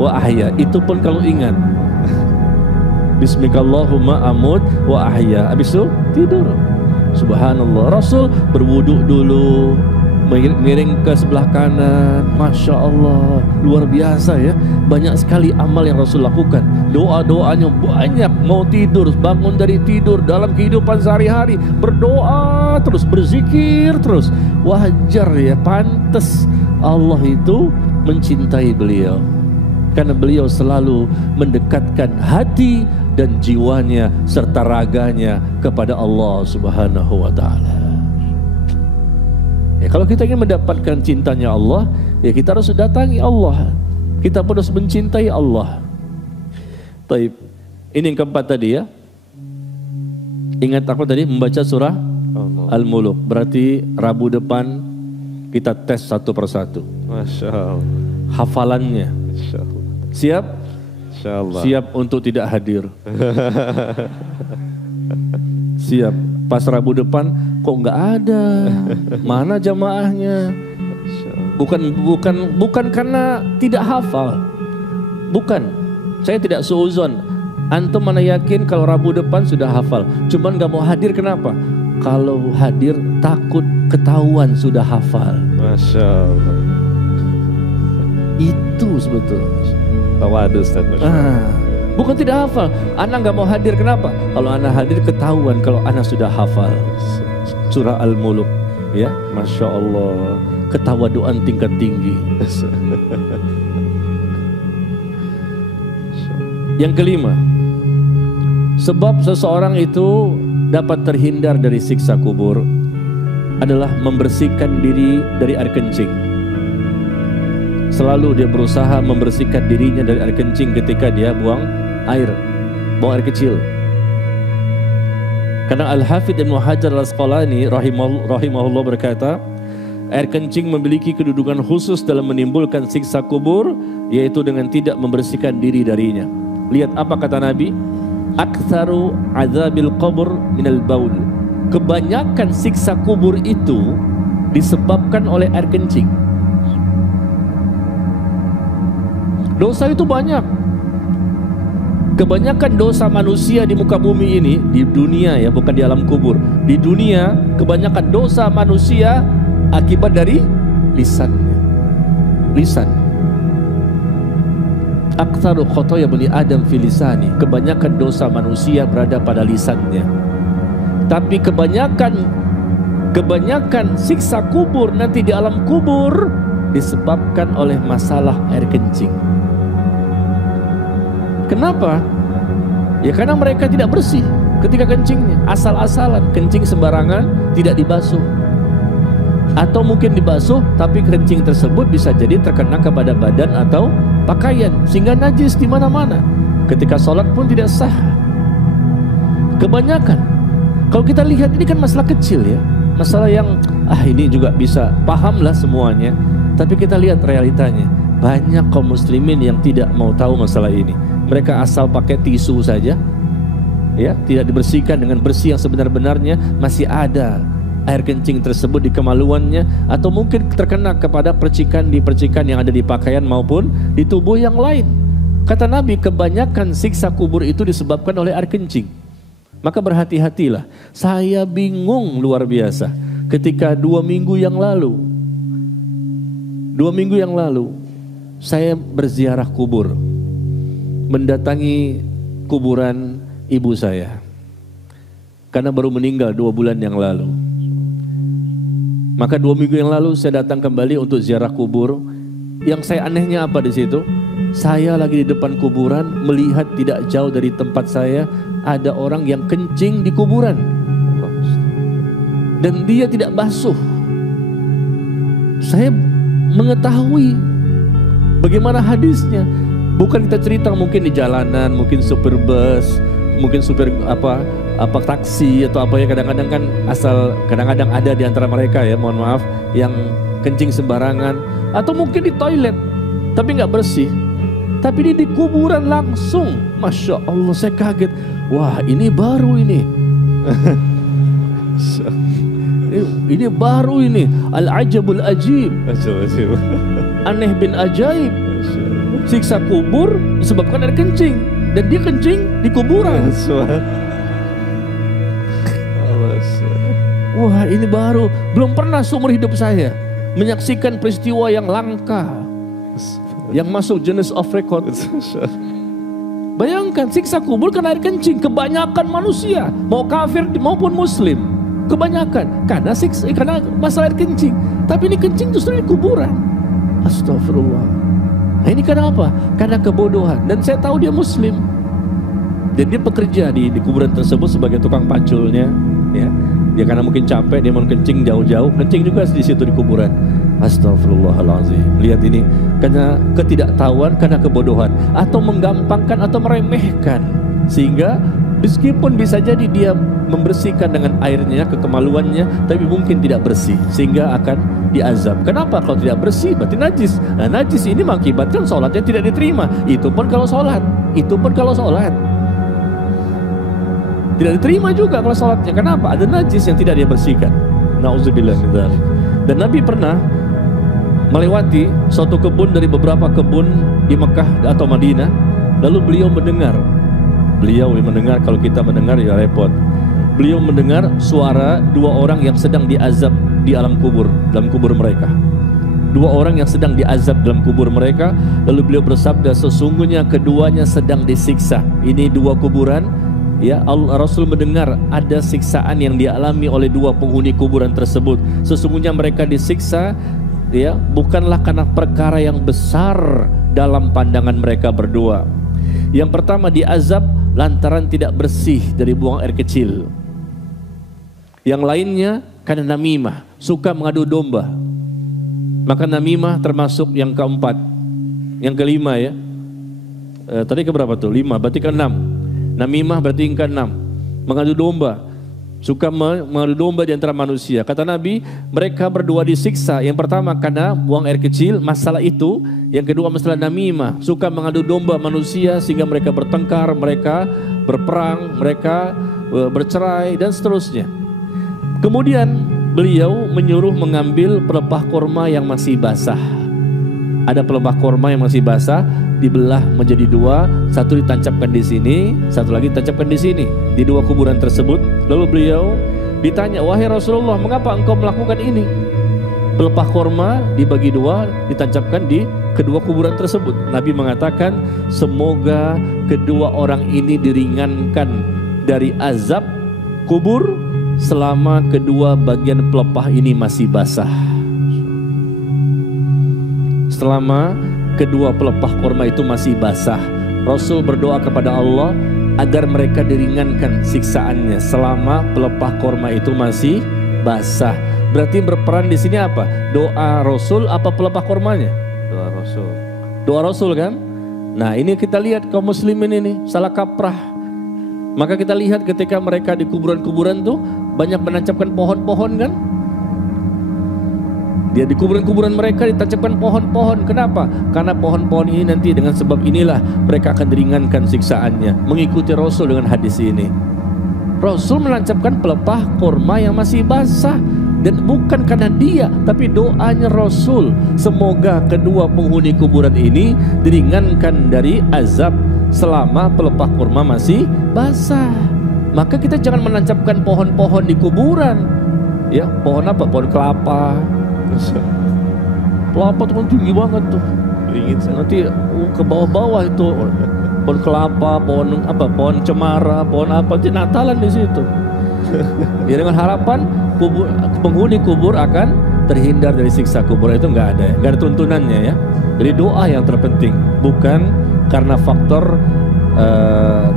wa ahya. Itu pun kalau ingat. Bismikallahumma amut wa ahya. Habis itu tidur. Subhanallah. Rasul berwudu dulu, miring ke sebelah kanan. Masya Allah, luar biasa ya. Banyak sekali amal yang Rasul lakukan. Doa-doanya banyak. Mau tidur, bangun dari tidur, dalam kehidupan sehari-hari berdoa terus, berzikir terus. Wajar ya, pantas Allah itu mencintai beliau, karena beliau selalu mendekatkan hati dan jiwanya serta raganya kepada Allah Subhanahu wa ta'ala. Ya, kalau kita ingin mendapatkan cintanya Allah, ya kita harus datangi Allah. Kita pun harus mencintai Allah. Taib. Ini yang keempat tadi ya. Ingat aku tadi membaca surah Al-Mulk. Berarti Rabu depan kita tes satu persatu. Masya Allah. Hafalannya. Masya Allah. Siap? Insyaallah. Siap untuk tidak hadir. Siap. Pas Rabu depan kok nggak ada, mana jamaahnya? Bukan karena tidak hafal, bukan. Saya tidak suuzon. Antum mana yakin kalau Rabu depan sudah hafal? Cuman nggak mau hadir, kenapa? Kalau hadir takut ketahuan sudah hafal. Masya Allah. Itu sebetulnya. Tawadu Ustaz. Bukan tidak hafal. Anak nggak mau hadir, kenapa? Kalau anak hadir ketahuan kalau anak sudah hafal surah Al-Mulk. Ya, Masya Allah. Ketawaduan tingkat tinggi. Yang kelima, sebab seseorang itu dapat terhindar dari siksa kubur adalah membersihkan diri dari air kencing. Selalu dia berusaha membersihkan dirinya dari air kencing ketika dia buang air kecil. Karena Al-Hafidh Ibnu Hajar Al-Asqalani rahimahullah berkata, air kencing memiliki kedudukan khusus dalam menimbulkan siksa kubur, yaitu dengan tidak membersihkan diri darinya. Lihat apa kata Nabi, aktsaru azabil qabr minal baul. Kebanyakan siksa kubur itu disebabkan oleh air kencing. Dosa itu banyak. Kebanyakan dosa manusia di muka bumi ini, di dunia ya, bukan di alam kubur. Di dunia, kebanyakan dosa manusia akibat dari lisannya. Lisan. Aktsaru khotoya bani Adam fi lisani. Kebanyakan dosa manusia berada pada lisannya. Tapi kebanyakan siksa kubur nanti di alam kubur disebabkan oleh masalah air kencing. Kenapa? Ya karena mereka tidak bersih ketika kencingnya, asal-asalan, kencing sembarangan, tidak dibasuh. Atau mungkin dibasuh tapi kencing tersebut bisa jadi terkena kepada badan atau pakaian sehingga najis di mana-mana. Ketika sholat pun tidak sah. Kebanyakan, kalau kita lihat ini kan masalah kecil ya, masalah yang ini juga bisa pahamlah semuanya. Tapi kita lihat realitanya, banyak kaum muslimin yang tidak mau tahu masalah ini. Mereka asal pakai tisu saja, ya, tidak dibersihkan dengan bersih yang sebenar-benarnya, masih ada air kencing tersebut di kemaluannya, atau mungkin terkena kepada percikan yang ada di pakaian maupun di tubuh yang lain. Kata Nabi, kebanyakan siksa kubur itu disebabkan oleh air kencing. Maka berhati-hatilah. Saya bingung luar biasa ketika 2 minggu yang lalu saya berziarah kubur, mendatangi kuburan ibu saya karena baru meninggal 2 bulan yang lalu. Maka 2 minggu yang lalu saya datang kembali untuk ziarah kubur. Yang saya anehnya apa di situ? Saya lagi di depan kuburan, melihat tidak jauh dari tempat saya ada orang yang kencing di kuburan dan dia tidak basuh. Saya mengetahui bagaimana hadisnya. Bukan kita cerita mungkin di jalanan, mungkin supir bus, mungkin supir apa taksi atau apa ya, kadang-kadang kan kadang-kadang ada di antara mereka ya, mohon maaf, yang kencing sembarangan, atau mungkin di toilet tapi nggak bersih. Tapi ini di kuburan langsung, masya Allah, saya kaget. Wah, ini baru ini. Ini baru ini, al-ajabul ajib, aneh bin ajaib. Siksa kubur disebabkan air kencing, dan dia kencing di kuburan. Wah, ini baru, belum pernah seumur hidup saya menyaksikan peristiwa yang langka, yang masuk Guinness of Record. Bayangkan, siksa kubur karena air kencing. Kebanyakan manusia, mau kafir maupun muslim, kebanyakan karena masalah air kencing. Tapi ini kencing justru di kuburan. Astagfirullah. Nah, ini kenapa? Karena kebodohan. Dan saya tahu dia muslim, dan dia bekerja di kuburan tersebut sebagai tukang paculnya, ya. Dia karena mungkin capek, dia mau kencing jauh-jauh, kencing juga di situ di kuburan. Astagfirullahaladzim. Lihat ini, karena ketidaktahuan, karena kebodohan, atau menggampangkan atau meremehkan, sehingga meskipun bisa jadi dia membersihkan dengan airnya ke kemaluannya, tapi mungkin tidak bersih, sehingga akan diazab. Kenapa? Kalau tidak bersih berarti najis. Nah, najis ini mengakibatkan sholatnya tidak diterima. Itu pun kalau sholat, tidak diterima juga kalau sholatnya. Kenapa? Ada najis yang tidak dia bersihkan. Nauzubillah min dzalik. Dan Nabi pernah melewati suatu kebun dari beberapa kebun di Mekah atau Madinah, lalu beliau mendengar, kalau kita mendengar ya repot. Beliau mendengar suara 2 orang yang sedang diazab di alam kubur, dalam kubur mereka. 2 orang yang sedang diazab dalam kubur mereka. Lalu beliau bersabda, sesungguhnya keduanya sedang disiksa. Ini 2 kuburan, ya. Rasul mendengar ada siksaan yang dialami oleh 2 penghuni kuburan tersebut. Sesungguhnya mereka disiksa, ya, bukanlah karena perkara yang besar dalam pandangan mereka berdua. Yang pertama diazab lantaran tidak bersih dari buang air kecil. Yang lainnya karena namimah, suka mengadu domba. Maka namimah termasuk yang keempat. Yang kelima ya. Tadi keberapa tuh? 5, berarti ke-6. Namimah berarti yang ke-6. Mengadu domba. Suka mengadu domba di antara manusia. Kata Nabi, mereka berdua disiksa. Yang pertama karena buang air kecil, masalah itu. Yang kedua masalah namimah, suka mengadu domba manusia sehingga mereka bertengkar, mereka berperang, mereka bercerai dan seterusnya. Kemudian beliau menyuruh mengambil pelepah kurma yang masih basah. ada pelepah korma yang masih basah, dibelah menjadi dua, satu ditancapkan di sini, satu lagi ditancapkan di sini, di dua kuburan tersebut. Lalu beliau ditanya, wahai Rasulullah, mengapa engkau melakukan ini? Pelepah korma dibagi dua, ditancapkan di kedua kuburan tersebut. Nabi mengatakan, semoga kedua orang ini diringankan dari azab kubur selama kedua bagian pelepah ini masih basah. Selama kedua pelepah korma itu masih basah, Rasul berdoa kepada Allah agar mereka diringankan siksaannya selama pelepah korma itu masih basah. Berarti berperan di sini apa? Doa Rasul apa pelepah kormanya? Doa Rasul. Doa Rasul kan? Nah, ini kita lihat kaum muslimin ini salah kaprah. Maka kita lihat ketika mereka di kuburan-kuburan tuh banyak menancapkan pohon-pohon kan? Dia di kuburan-kuburan mereka ditancapkan pohon-pohon. Kenapa? Karena pohon-pohon ini nanti dengan sebab inilah mereka akan diringankan siksaannya. Mengikuti Rasul dengan hadis ini. Rasul menancapkan pelepah korma yang masih basah. Dan bukan karena dia, tapi doanya Rasul. Semoga kedua penghuni kuburan ini diringankan dari azab selama pelepah kurma masih basah. Maka kita jangan menancapkan pohon-pohon di kuburan. Ya, pohon apa? Pohon kelapa. Kelapa tuh kan tinggi banget tuh. Ringin Nanti ke bawah-bawah itu pohon kelapa, pohon apa? Pohon cemara, pohon apa? Nanti Natalan di situ. Ya, dengan harapan penghuni kubur akan terhindar dari siksa kubur. Itu nggak ada tuntunannya ya. Jadi doa yang terpenting, bukan karena faktor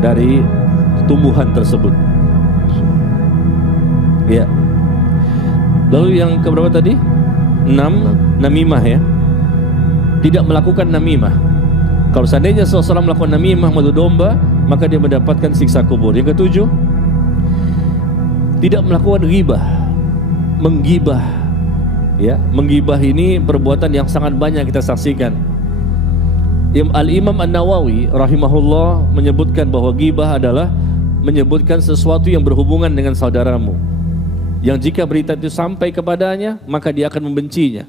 dari tumbuhan tersebut. Ya. Lalu yang keberapa tadi? 6, namimah ya. Tidak melakukan namimah. Kalau seandainya seseorang melakukan namimah, madu domba, maka dia mendapatkan siksa kubur. Yang ke-7, tidak melakukan ghibah. Menggibah. Ya, menggibah ini perbuatan yang sangat banyak kita saksikan. Al-Imam An-Nawawi rahimahullah menyebutkan bahwa ghibah adalah menyebutkan sesuatu yang berhubungan dengan saudaramu, yang jika berita itu sampai kepadanya maka dia akan membencinya.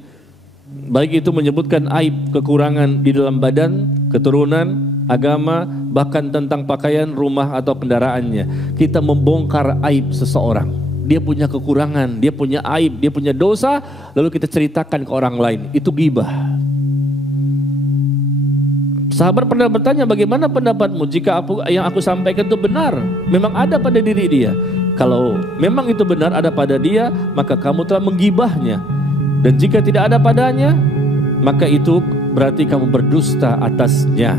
Baik itu menyebutkan aib, kekurangan di dalam badan, keturunan, agama, bahkan tentang pakaian, rumah atau kendaraannya. Kita membongkar aib seseorang. Dia punya kekurangan, dia punya aib, dia punya dosa, lalu kita ceritakan ke orang lain. Itu ghibah. Sahabat pernah bertanya, bagaimana pendapatmu jika yang aku sampaikan itu benar? Memang ada pada diri dia. Kalau memang itu benar ada pada dia, maka kamu telah menggibahnya. Dan jika tidak ada padanya, maka itu berarti kamu berdusta atasnya.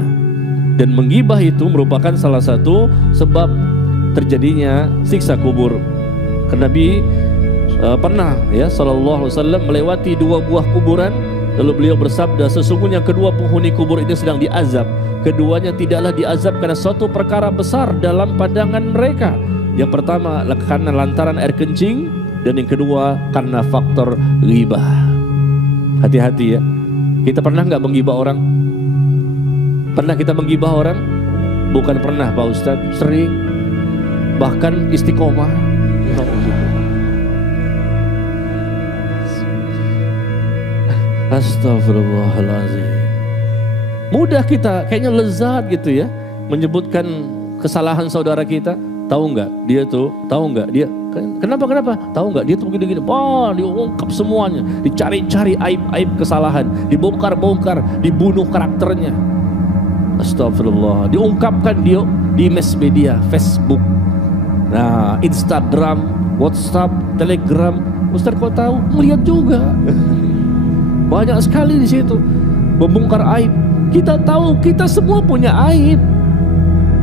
Dan menggibah itu merupakan salah satu sebab terjadinya siksa kubur. Karena Nabi pernah ya sallallahu alaihi wasallam melewati 2 buah kuburan, lalu beliau bersabda, sesungguhnya kedua penghuni kubur ini sedang diazab. Keduanya tidaklah diazab karena suatu perkara besar dalam pandangan mereka. Yang pertama karena lantaran air kencing, dan yang kedua karena faktor ghibah. Hati-hati ya. Kita pernah nggak menggibah orang? Pernah kita menggibah orang? Bukan pernah Pak Ustadz, sering. Bahkan istiqomah. Astagfirullahaladzim. Mudah kita, kayaknya lezat gitu ya, menyebutkan kesalahan saudara kita. Tahu nggak dia tuh? Tahu nggak dia? Kenapa? Tahu nggak dia tuh begini-gini? Wah, diungkap semuanya, dicari-cari aib-aib kesalahan, dibongkar-bongkar, dibunuh karakternya. Astagfirullah. Diungkapkan dia di mass media, Facebook, nah, Instagram, WhatsApp, Telegram. Ustaz kau tahu? Melihat juga. Banyak sekali di situ membongkar aib. Kita tahu kita semua punya aib.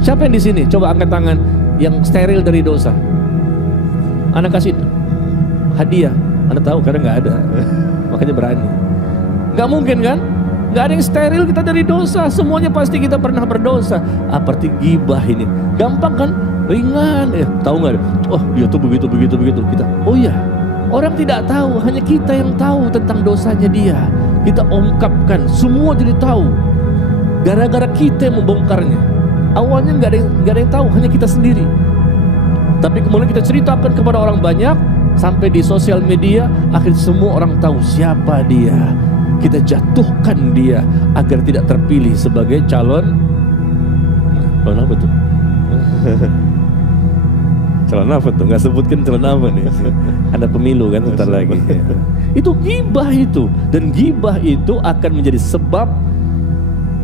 Siapa yang di sini? Coba angkat tangan yang steril dari dosa. Anak kasih hadiah. Anda tahu karena nggak ada, makanya berani. Nggak mungkin kan? Nggak ada yang steril kita dari dosa. Semuanya pasti kita pernah berdosa. Seperti ghibah ini, gampang kan? Ringan ya. Tahu nggak? Oh dia tuh begitu. Kita, oh iya. Orang tidak tahu, hanya kita yang tahu tentang dosanya dia. Kita ungkapkan, semua jadi tahu. Gara-gara kita yang membongkarnya. Awalnya nggak ada yang tahu, hanya kita sendiri. Tapi kemudian kita ceritakan kepada orang banyak, sampai di sosial media, akhirnya semua orang tahu siapa dia. kita jatuhkan dia agar tidak terpilih sebagai calon. Calon apa tuh? Calon apa tuh? Nggak sebutkan calon apa nih? Ada pemilu kan bentar lagi. Itu ghibah itu, dan ghibah itu akan menjadi sebab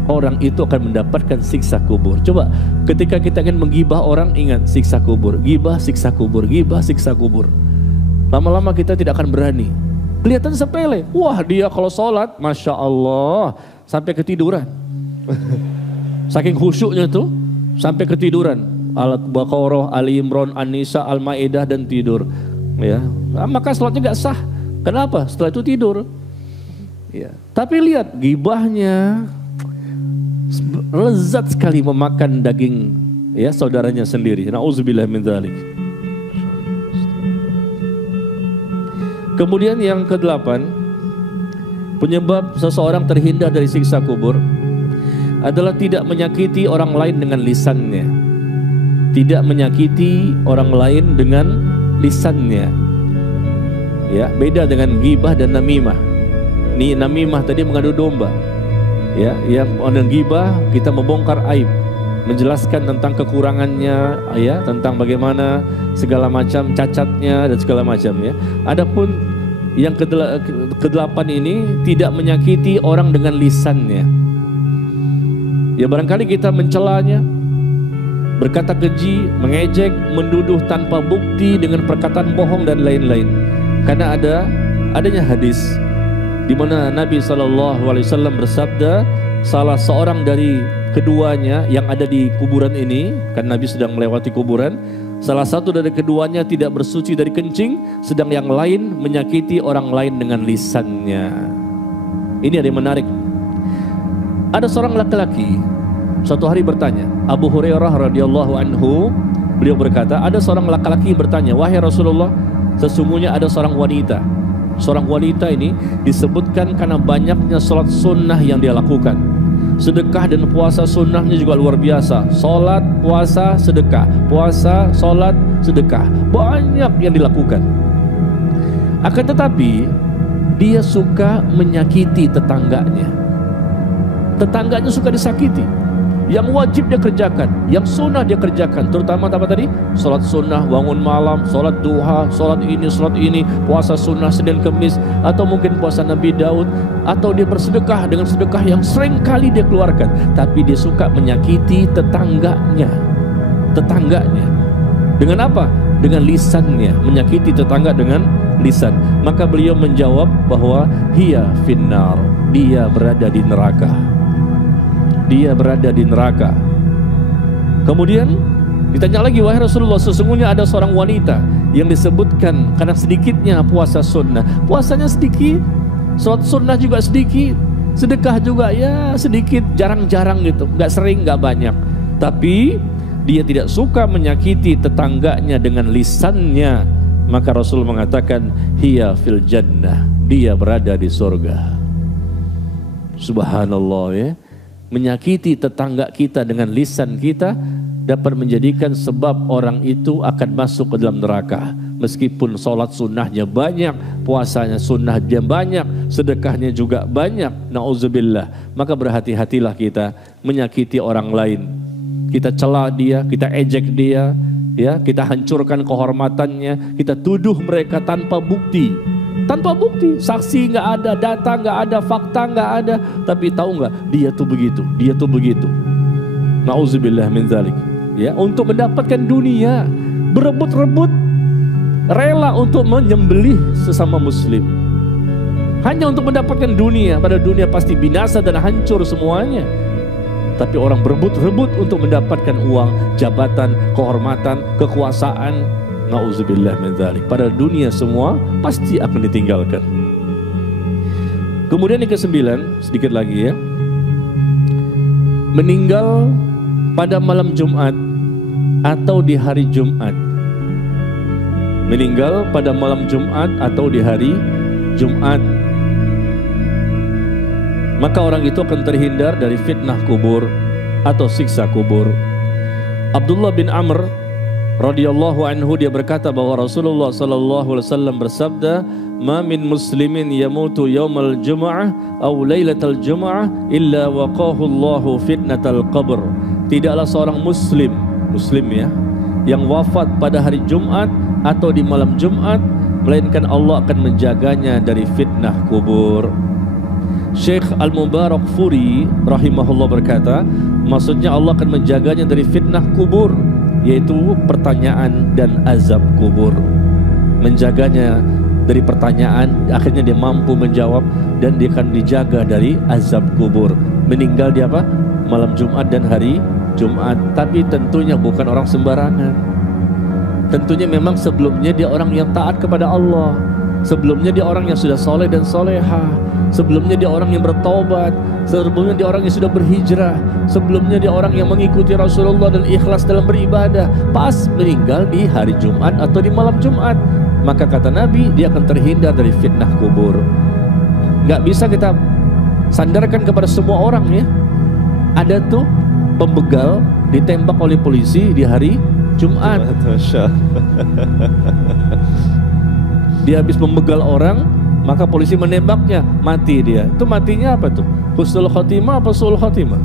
orang itu akan mendapatkan siksa kubur. Coba ketika kita ingin menggibah orang, ingat siksa kubur, ghibah, siksa kubur, ghibah, siksa kubur. Lama-lama kita tidak akan berani. Kelihatan sepele. Wah, dia kalau sholat, masya Allah, sampai ketiduran. Saking khusyuknya tuh, sampai ketiduran. Al-Baqarah, Ali Imran, An-Nisa, Al-Maidah dan tidur. Ya, maka sholatnya nggak sah. Kenapa? Setelah itu tidur. Ya. Tapi lihat gibahnya, lezat sekali memakan daging ya saudaranya sendiri. Nauzubillah min dzalik. Kemudian yang ke-8, penyebab seseorang terhindar dari siksa kubur adalah tidak menyakiti orang lain dengan lisannya. Tidak menyakiti orang lain dengan lisannya. Ya, beda dengan ghibah dan namimah. Ini namimah tadi mengadu domba. Ya, yang dengan ghibah kita membongkar aib, menjelaskan tentang kekurangannya, ya, tentang bagaimana segala macam cacatnya dan segala macam ya. Adapun yang ke-8 ini tidak menyakiti orang dengan lisannya. Ya, barangkali kita mencelanya, berkata keji, mengejek, menduduh tanpa bukti dengan perkataan bohong dan lain-lain. Karena adanya hadis di mana Nabi SAW bersabda, salah seorang dari keduanya yang ada di kuburan ini, kan Nabi sedang melewati kuburan, salah satu dari keduanya tidak bersuci dari kencing, sedang yang lain menyakiti orang lain dengan lisannya. Ini ada yang menarik. Ada seorang laki-laki suatu hari bertanya, Abu Hurairah radhiyallahu anhu, beliau berkata, ada seorang laki-laki bertanya, wahai Rasulullah, sesungguhnya ada seorang wanita. Seorang wanita ini disebutkan karena banyaknya sholat sunnah yang dia lakukan. Sedekah dan puasa sunnahnya juga luar biasa. Sholat, puasa, sedekah. Puasa, sholat, sedekah. Banyak yang dilakukan. Akan tetapi dia suka menyakiti tetangganya. Tetangganya suka disakiti. Yang wajib dia kerjakan, yang sunnah dia kerjakan, terutama apa tadi? Sholat sunnah, bangun malam, sholat duha, sholat ini, puasa sunnah Senin Kemis, atau mungkin puasa Nabi Daud, atau dia bersedekah dengan sedekah yang sering kali dia keluarkan, tapi dia suka menyakiti tetangganya. Dengan apa? Dengan lisannya, menyakiti tetangga dengan lisan. Maka beliau menjawab bahwa hiya finnar, dia berada di neraka. Dia berada di neraka. Kemudian ditanya lagi, wahai Rasulullah, sesungguhnya ada seorang wanita yang disebutkan karena sedikitnya puasa sunnah, puasanya sedikit, sholat sunnah juga sedikit, sedekah juga ya sedikit, jarang-jarang gitu, nggak sering, nggak banyak. Tapi dia tidak suka menyakiti tetangganya dengan lisannya. Maka Rasul mengatakan, hiya fil jannah, dia berada di surga. Subhanallah ya. Menyakiti tetangga kita dengan lisan kita dapat menjadikan sebab orang itu akan masuk ke dalam neraka. Meskipun sholat sunnahnya banyak, puasanya sunnahnya banyak, sedekahnya juga banyak, na'udzubillah. Maka berhati-hatilah kita menyakiti orang lain. Kita cela dia, kita ejek dia, ya, kita hancurkan kehormatannya, kita tuduh mereka tanpa bukti. Tanpa bukti, saksi nggak ada, data nggak ada, fakta nggak ada, tapi tahu nggak, dia tuh begitu, dia tuh begitu. Nauzubillah min dzalik. Ya, untuk mendapatkan dunia, berebut-rebut, rela untuk menyembelih sesama muslim. Hanya untuk mendapatkan dunia, pada dunia pasti binasa dan hancur semuanya. Tapi orang berebut-rebut untuk mendapatkan uang, jabatan, kehormatan, kekuasaan. Nauzubillah min dzalik. Pada dunia semua pasti akan ditinggalkan. Kemudian yang ke-9, sedikit lagi ya. Meninggal pada malam Jumat atau di hari Jumat. Meninggal pada malam Jumat atau di hari Jumat. Maka orang itu akan terhindar dari fitnah kubur atau siksa kubur. Abdullah bin Amr radhiyallahu anhu dia berkata bahwa Rasulullah sallallahu alaihi wasallam bersabda, ma min muslimin yamutu yaumal jum'ah aw lailatal jum'ah illa waqahu Allahu fitnatal qabr. Tidaklah seorang muslim ya, yang wafat pada hari Jumat atau di malam Jumat, melainkan Allah akan menjaganya dari fitnah kubur. Syekh Al-Mubarakfuri rahimahullah berkata, maksudnya Allah akan menjaganya dari fitnah kubur, yaitu pertanyaan dan azab kubur. Menjaganya dari pertanyaan, akhirnya dia mampu menjawab, dan dia akan dijaga dari azab kubur. Meninggal di apa? Malam Jumat dan hari Jumat. Tapi tentunya bukan orang sembarangan. Tentunya memang sebelumnya dia orang yang taat kepada Allah. Sebelumnya dia orang yang sudah soleh dan soleha. Sebelumnya dia orang yang bertobat. Sebelumnya dia orang yang sudah berhijrah. Sebelumnya dia orang yang mengikuti Rasulullah dan ikhlas dalam beribadah. Pas meninggal di hari Jumat atau di malam Jumat, maka kata Nabi, dia akan terhindar dari fitnah kubur. Gak bisa kita sandarkan kepada semua orang ya. Ada tuh pembegal ditembak oleh polisi di hari Jumat. Dia habis membegal orang, maka polisi menembaknya, mati dia. Itu matinya apa tuh? Husnul khotimah apa su'ul khotimah?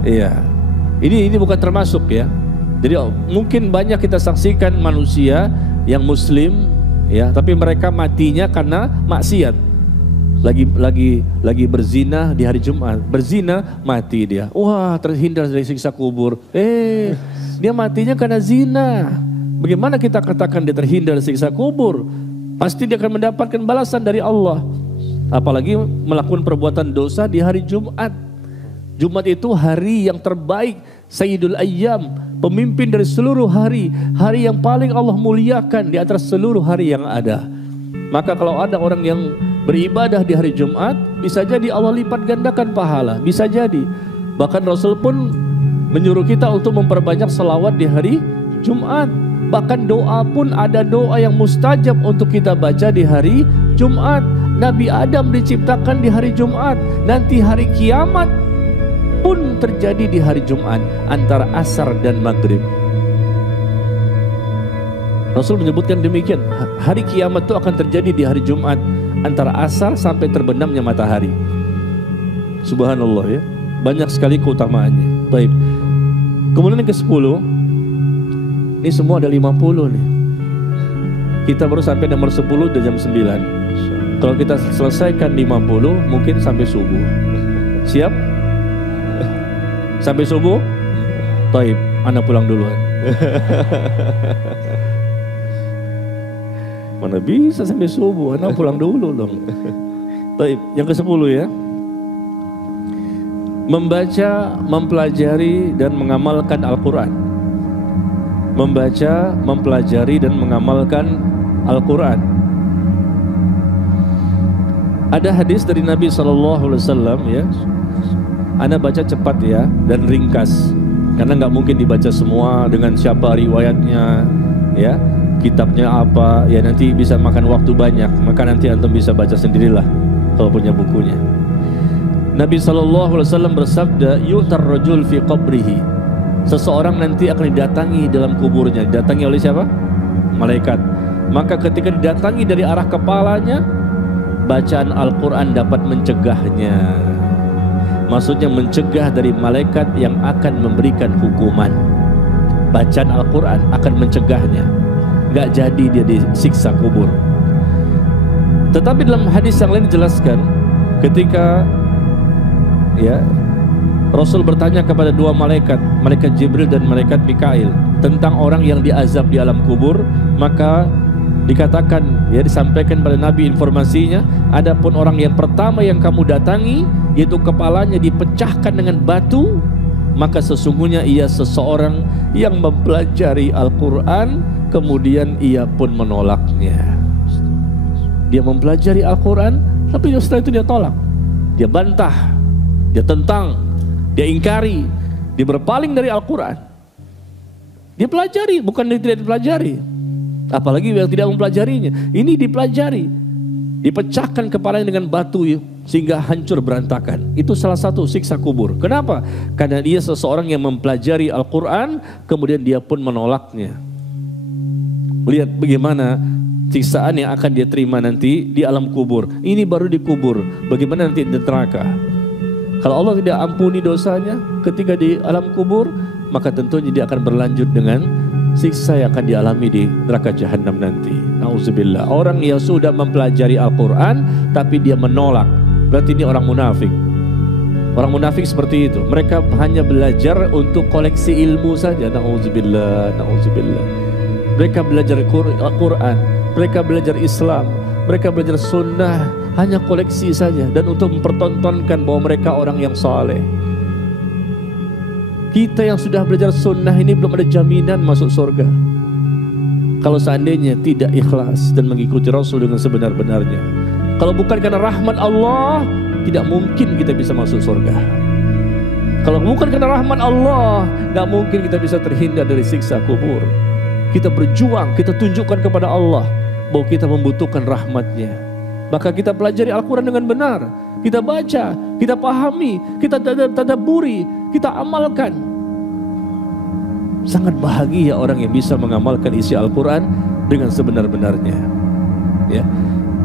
Iya. Ini bukan termasuk ya. Jadi mungkin banyak kita saksikan manusia yang muslim ya, tapi mereka matinya karena maksiat. Lagi berzina di hari Jumat. Berzina, mati dia. Wah, terhindar dari siksa kubur. Dia matinya karena zina. Bagaimana kita katakan dia terhindar dari siksa kubur? Pasti dia akan mendapatkan balasan dari Allah. Apalagi melakukan perbuatan dosa di hari Jumat. Jumat itu hari yang terbaik, Sayyidul Ayyam, pemimpin dari seluruh hari, hari yang paling Allah muliakan di antara seluruh hari yang ada. Maka kalau ada orang yang beribadah di hari Jumat, bisa jadi Allah lipat gandakan pahala, bisa jadi. Bahkan Rasul pun menyuruh kita untuk memperbanyak selawat di hari Jumat. Bahkan doa pun ada doa yang mustajab untuk kita baca di hari Jumat. Nabi Adam diciptakan di hari Jumat. Nanti hari kiamat pun terjadi di hari Jumat, antara asar dan maghrib. Rasul menyebutkan demikian, hari kiamat itu akan terjadi di hari Jumat, antara asar sampai terbenamnya matahari. Subhanallah ya, banyak sekali keutamaannya. Baik. Kemudian yang ke-10, ini semua ada 50 nih. Kita baru sampai nomor 10 udah jam 9. Kalau kita selesaikan 50, mungkin sampai subuh. Siap? Sampai subuh? Taib, Anda pulang duluan. Mana bisa sampai subuh, Anda pulang dulu dong. Taib, yang ke-10 ya. Membaca, mempelajari dan mengamalkan Al-Quran. Membaca, mempelajari dan mengamalkan Al-Quran. Ada hadis dari Nabi SAW ya. Anda baca cepat ya dan ringkas, karena nggak mungkin dibaca semua dengan siapa riwayatnya ya, kitabnya apa ya, nanti bisa makan waktu banyak. Maka nanti antum bisa baca sendirilah kalau punya bukunya. Nabi SAW bersabda, yu'tar rajul fi qabrihi. Seseorang nanti akan didatangi dalam kuburnya. Didatangi oleh siapa? Malaikat. Maka ketika didatangi dari arah kepalanya, bacaan Al-Quran dapat mencegahnya. Maksudnya mencegah dari malaikat yang akan memberikan hukuman. Bacaan Al-Quran akan mencegahnya, gak jadi dia disiksa kubur. Tetapi dalam hadis yang lain dijelaskan, ketika ya Rasul bertanya kepada dua malaikat, malaikat Jibril dan malaikat Mikail, tentang orang yang diazab di alam kubur. Maka dikatakan ya, disampaikan pada Nabi informasinya, adapun orang yang pertama yang kamu datangi, yaitu kepalanya dipecahkan dengan batu, maka sesungguhnya ia seseorang yang mempelajari Al-Quran, kemudian ia pun menolaknya. Dia mempelajari Al-Quran, tapi setelah itu dia tolak, dia bantah, dia tentang, dia ingkari, dia berpaling dari Al-Quran. Dia pelajari, bukan dia tidak dipelajari. Apalagi yang tidak mempelajarinya. Ini dipelajari, dipecahkan kepalanya dengan batu sehingga hancur berantakan. Itu salah satu siksa kubur. Kenapa? Karena dia seseorang yang mempelajari Al-Quran, kemudian dia pun menolaknya. Lihat bagaimana siksaan yang akan dia terima nanti di alam kubur. Ini baru di kubur, bagaimana nanti di neraka. Kalau Allah tidak ampuni dosanya ketika di alam kubur, maka tentunya dia akan berlanjut dengan siksa yang akan dialami di neraka jahanam nanti. Nauzubillah. Orang yang sudah mempelajari Al-Quran tapi dia menolak, berarti ini orang munafik. Orang munafik seperti itu. Mereka hanya belajar untuk koleksi ilmu saja. Nauzubillah, nauzubillah. Mereka belajar Al-Quran, mereka belajar Islam, mereka belajar sunnah, hanya koleksi saja dan untuk mempertontonkan bahwa mereka orang yang saleh. Kita yang sudah belajar sunnah ini belum ada jaminan masuk surga kalau seandainya tidak ikhlas dan mengikuti Rasul dengan sebenar-benarnya. Kalau bukan karena rahmat Allah, tidak mungkin kita bisa masuk surga. Kalau bukan karena rahmat Allah, tidak mungkin kita bisa terhindar dari siksa kubur. Kita berjuang, kita tunjukkan kepada Allah bahwa kita membutuhkan rahmatnya. Maka kita pelajari Al-Quran dengan benar, kita baca, kita pahami, kita tadabburi, kita amalkan. Sangat bahagia orang yang bisa mengamalkan isi Al-Quran dengan sebenar-benarnya. Ya.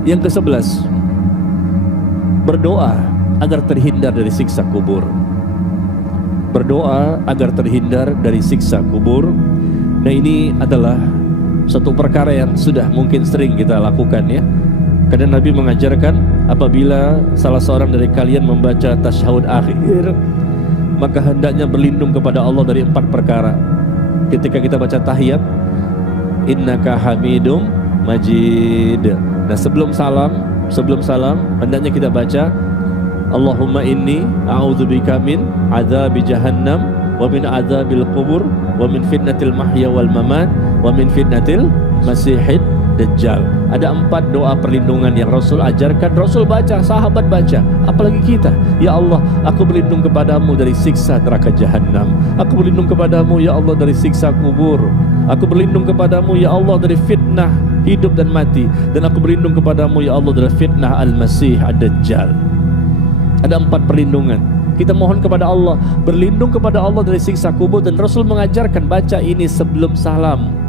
Yang ke-11, berdoa agar terhindar dari siksa kubur. Berdoa agar terhindar dari siksa kubur. Nah, ini adalah satu perkara yang sudah mungkin sering kita lakukan, ya. Karena Nabi mengajarkan apabila salah seorang dari kalian membaca tasyahud akhir, maka hendaknya berlindung kepada Allah dari 4 perkara. Ketika kita baca tahiyat, innaka hamidum majid. Nah, sebelum salam hendaknya kita baca Allahumma inni a'udzubika min adzabi jahannam wa min adzabil qubur wa min fitnatil mahya wal mamat wa min fitnatil masihid dajjal. Ada 4 doa perlindungan yang Rasul ajarkan, Rasul baca, sahabat baca, apalagi kita. Ya Allah, aku berlindung kepadamu dari siksa neraka jahanam. Aku berlindung kepadamu ya Allah dari siksa kubur. Aku berlindung kepadamu ya Allah dari fitnah hidup dan mati, dan aku berlindung kepadamu ya Allah dari fitnah al-masih ad-dajjal. Ada 4 perlindungan. Kita mohon kepada Allah, berlindung kepada Allah dari siksa kubur, dan Rasul mengajarkan baca ini sebelum salam.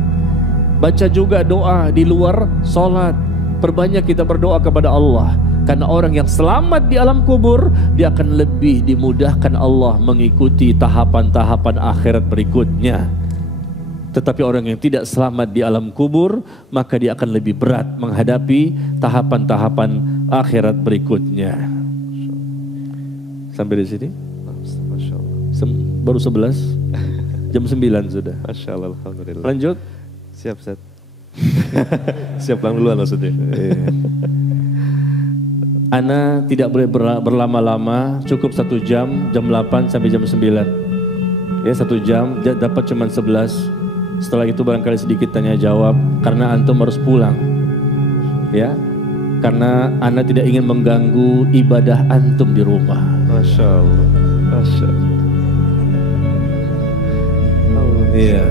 Baca juga doa di luar sholat. Perbanyak kita berdoa kepada Allah, karena orang yang selamat di alam kubur, dia akan lebih dimudahkan Allah mengikuti tahapan-tahapan akhirat berikutnya. Tetapi orang yang tidak selamat di alam kubur, maka dia akan lebih berat menghadapi tahapan-tahapan akhirat berikutnya. Sampai di sini? Masya Allah. Baru 11? Jam 9 sudah. Masya Allah, alhamdulillah. Lanjut? Siap, Ustaz. Siap pulang duluan maksudnya. Ana tidak boleh berlama-lama, cukup 1 jam, jam 8 sampai jam 9. Ya, 1 jam, dapat cuma 11. Setelah itu barangkali sedikit tanya jawab, karena antum harus pulang. Ya, karena Ana tidak ingin mengganggu ibadah antum di rumah. Masya Allah. Masya Allah. Iya.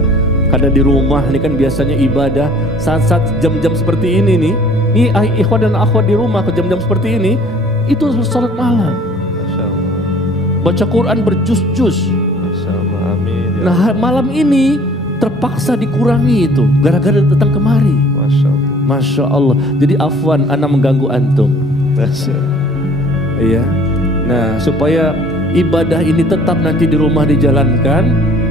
Karena di rumah ini kan biasanya ibadah saat-saat jam-jam seperti ini nih. Ini ikhwan dan akhwat di rumah ke jam-jam seperti ini, itu salat malam. Masya Allah. Baca Quran berjus-jus. Masya Allah, amin. Ya. Nah, malam ini terpaksa dikurangi itu gara-gara datang kemari. Masya Allah. Masya Allah. Jadi afwan, ana mengganggu antum. Masya Allah. Iya. Nah, supaya ibadah ini tetap nanti di rumah dijalankan,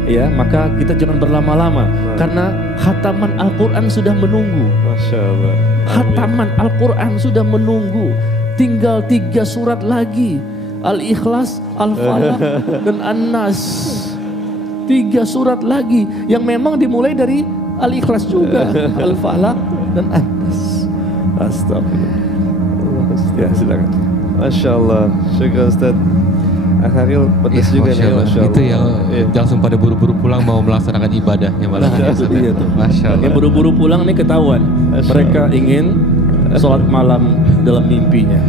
ya, maka kita jangan berlama-lama, karena khataman Al-Quran sudah menunggu. Masya Allah. Khataman Al-Quran sudah menunggu. Tinggal 3 surat lagi, Al-Ikhlas, Al-Falaq, dan An-Nas. 3 surat lagi yang memang dimulai dari Al-Ikhlas juga, Al-Falaq dan An-Nas. Astagfirullah. Ya, silakan. Masya Allah. Syukur Ustaz. Akharil pedas juga nih, Masya Allah. Itu yang langsung pada buru-buru pulang mau melaksanakan ibadahnya malam ini. Itu dia tuh. Masya Allah. Yang buru-buru pulang nih ketahuan, mereka ingin sholat malam dalam mimpinya.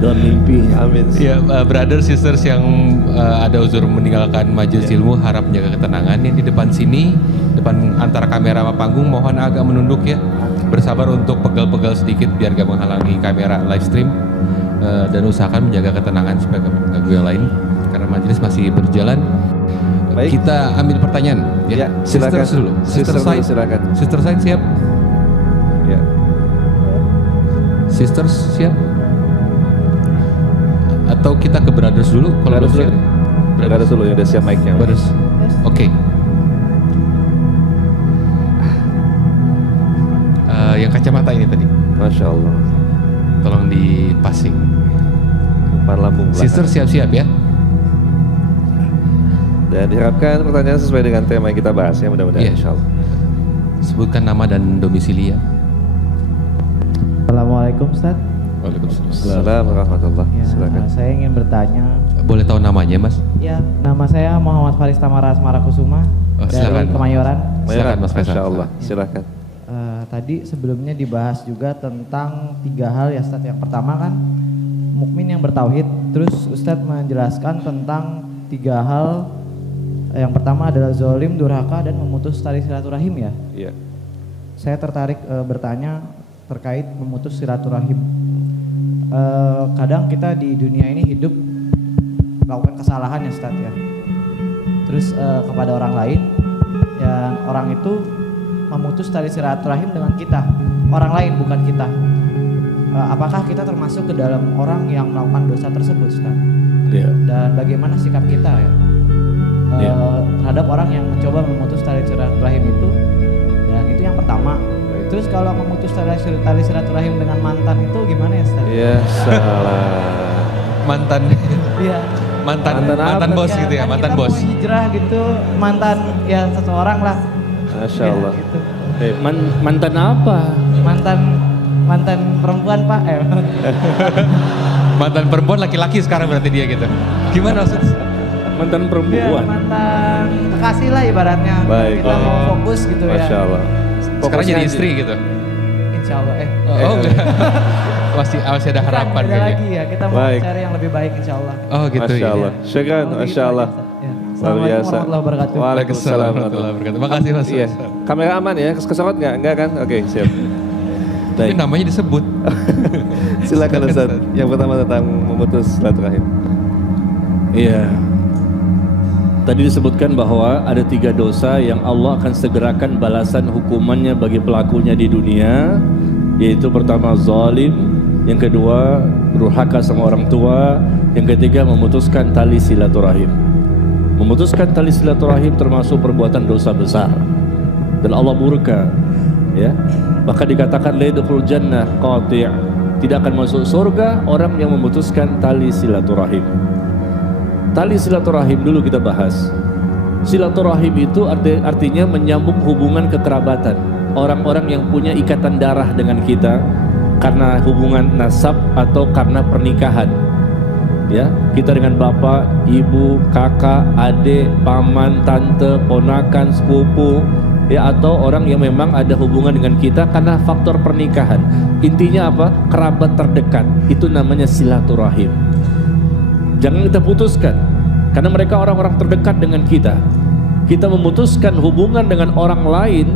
Dalam mimpinya. Amin. Ya, brother sisters yang ada uzur meninggalkan majelis ilmu, harap menjaga ketenangan. Yang di depan sini, depan antara kamera sama panggung, mohon agak menunduk ya. Bersabar untuk pegal-pegal sedikit biar gak menghalangi kamera live stream. Dan usahakan menjaga ketenangan supaya gak mengganggu yang lain, karena majelis masih berjalan. Baik. Kita ambil pertanyaan ya. Silakan. Sisters dulu. Sister Said, silakan. Sister Said siap? Sisters siap? Atau kita ke brothers dulu? Kalau Brothers belum dulu. siap? Brothers dulu yang udah siap mic-nya. Brothers. Oke. Yang kacamata ini tadi, Masya Allah. tolong dipasing. Umpan lambung belakang. Sister siap-siap ya. Dan diharapkan pertanyaan sesuai dengan tema yang kita bahas ya, mudah-mudahan Iya. insya Allah. Sebutkan nama dan domisili ya. Assalamualaikum Ustaz. Waalaikumsalam. Assalamualaikum warahmatullahi Ya, Silakan. saya ingin bertanya. Boleh tahu namanya Mas? Ya, nama saya Muhammad Faris Tamara Asmarakusuma Oh, dari silakan. Kemayoran. Silakan, Mas Faisal. Masya Allah. Silakan. Tadi sebelumnya dibahas juga tentang 3 hal ya Ustaz. Yang pertama kan mukmin yang bertauhid. Terus Ustaz menjelaskan tentang 3 hal. Yang pertama adalah zolim, durhaka, dan memutus tali silaturahim ya. Iya. Saya tertarik bertanya terkait memutus silaturahim. Kadang kita di dunia ini hidup melakukan kesalahan ya Ustaz ya. Terus kepada orang lain, yang orang itu memutus tali silaturahim dengan kita, orang lain bukan kita. Apakah kita termasuk ke dalam orang yang melakukan dosa tersebut Ustaz? Ya. Dan bagaimana sikap kita ya terhadap orang yang mencoba memutus tali silaturahim itu? Dan itu yang pertama. Terus kalau memutus tali silaturahim dengan mantan itu gimana ya Ustaz? Iya, salah. Mantan. Iya. mantan apa? bos gitu ya, kan mantan kita bos. mau hijrah gitu, mantan ya seseorang lah. Masya Allah. Ya, gitu. Mantan apa? Mantan perempuan Pak. Mantan perempuan laki-laki sekarang berarti dia gitu. Gimana maksudnya? Mantan Ya, perempuan. mantan kekasih lah ibaratnya. Baik. Kita mau fokus gitu ya. Masya Allah. Sekarang jadi istri gitu. Insya Allah. Oh enggak. masih ada harapan Beda kayaknya. lagi ya, kita mau Baik. cari yang lebih baik insya Allah. Oh gitu Masya ya. Allah. Syukran, Kalau Masya begitu Allah. aja, Ustaz. Ya. Luar Assalamualaikum biasa. warahmatullahi wabarakatuh. Waalaikumsalam warahmatullahi wabarakatuh. Makasih Mas. Iya. Kamera aman ya? Kesorot nggak? Enggak kan? Oke, siap. Tapi namanya disebut. Silakan Ustaz. Yang pertama tentang memutus silaturahim. Iya. Tadi disebutkan bahwa ada 3 dosa yang Allah akan segerakan balasan hukumannya bagi pelakunya di dunia, yaitu pertama zalim, yang kedua durhaka sama orang tua, yang ketiga memutuskan tali silaturahim. Memutuskan tali silaturahim termasuk perbuatan dosa besar dan Allah murka, ya. Bahkan dikatakan la yadkhulul jannah qati', tidak akan masuk surga orang yang memutuskan tali silaturahim. Tali silaturahim dulu kita bahas. Silaturahim itu artinya menyambung hubungan kekerabatan. Orang-orang yang punya ikatan darah dengan kita karena hubungan nasab atau karena pernikahan. Ya, kita dengan bapak, ibu, kakak, adik, paman, tante, ponakan, sepupu, ya, atau orang yang memang ada hubungan dengan kita karena faktor pernikahan. Intinya apa? Kerabat terdekat. Itu namanya silaturahim. Jangan kita putuskan, karena mereka orang-orang terdekat dengan kita. Kita memutuskan hubungan dengan orang lain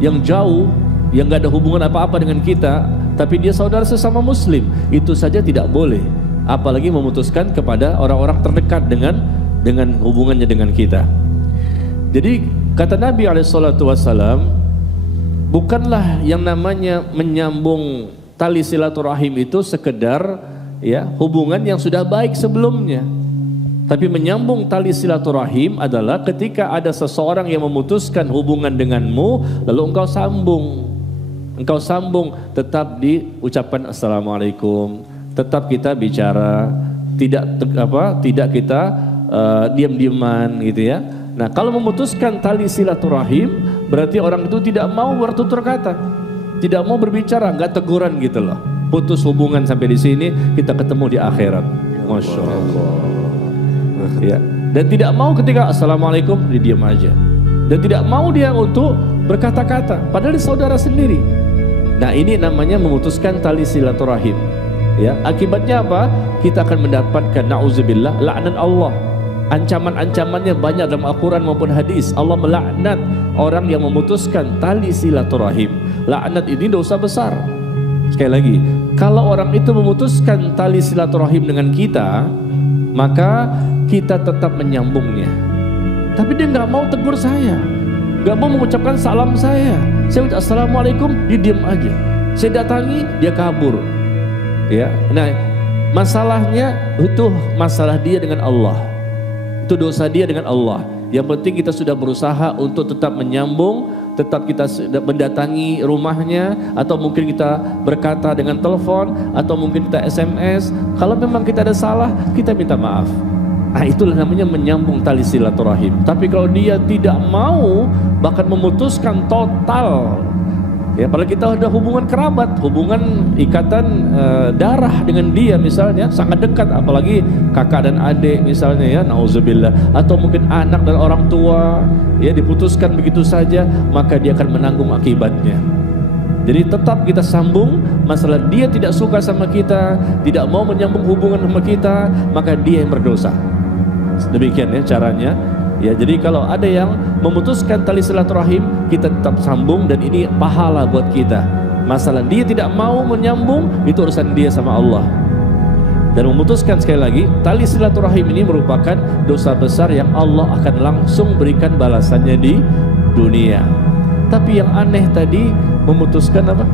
yang jauh, yang gak ada hubungan apa-apa dengan kita, tapi dia saudara sesama muslim, itu saja tidak boleh. Apalagi memutuskan kepada orang-orang terdekat dengan hubungannya dengan kita. Jadi kata Nabi SAW, bukanlah yang namanya menyambung tali silaturahim itu sekedar ya hubungan yang sudah baik sebelumnya, tapi menyambung tali silaturahim adalah ketika ada seseorang yang memutuskan hubungan denganmu lalu engkau sambung tetap diucapkan assalamualaikum, tetap kita bicara, tidak kita diam-diaman gitu ya. Nah, kalau memutuskan tali silaturahim berarti orang itu tidak mau bertutur kata, tidak mau berbicara, nggak teguran gitu loh. Putus hubungan sampai di sini, kita ketemu di akhirat. Masya Allah. Ya. Dan tidak mau ketika assalamualaikum dia diam aja. Dan tidak mau dia untuk berkata-kata, padahal dia saudara sendiri. Nah, ini namanya memutuskan tali silaturahim. Ya, akibatnya apa? Kita akan mendapatkan nauzubillah laknat Allah. Ancaman-ancamannya banyak dalam Al-Quran maupun hadis. Allah melaknat orang yang memutuskan tali silaturahim. Laknat ini dosa besar. Sekali lagi, kalau orang itu memutuskan tali silaturahim dengan kita, maka kita tetap menyambungnya. Tapi dia nggak mau tegur saya, nggak mau mengucapkan salam saya. Saya ucap assalamualaikum, dia diam aja. Saya datangi, dia kabur. Ya, nah masalahnya itu masalah dia dengan Allah. Itu dosa dia dengan Allah. Yang penting kita sudah berusaha untuk tetap menyambung, tetap kita mendatangi rumahnya, atau mungkin kita berkata dengan telepon, atau mungkin kita SMS. Kalau memang kita ada salah, kita minta maaf. Nah, itulah namanya menyambung tali silaturahim. Tapi kalau dia tidak mau, bahkan memutuskan total, ya, padahal kita ada hubungan kerabat, hubungan ikatan darah dengan dia misalnya, sangat dekat, apalagi kakak dan adik misalnya, ya, nauzubillah, atau mungkin anak dan orang tua, ya, diputuskan begitu saja, maka dia akan menanggung akibatnya. Jadi tetap kita sambung, masalah dia tidak suka sama kita, tidak mau menyambung hubungan sama kita, maka dia yang berdosa. Demikian ya caranya. Ya, jadi kalau ada yang memutuskan tali silaturahim, kita tetap sambung dan ini pahala buat kita. Masalah dia tidak mau menyambung, itu urusan dia sama Allah. Dan memutuskan, sekali lagi, tali silaturahim ini merupakan dosa besar yang Allah akan langsung berikan balasannya di dunia. Tapi yang aneh tadi, memutuskan apa?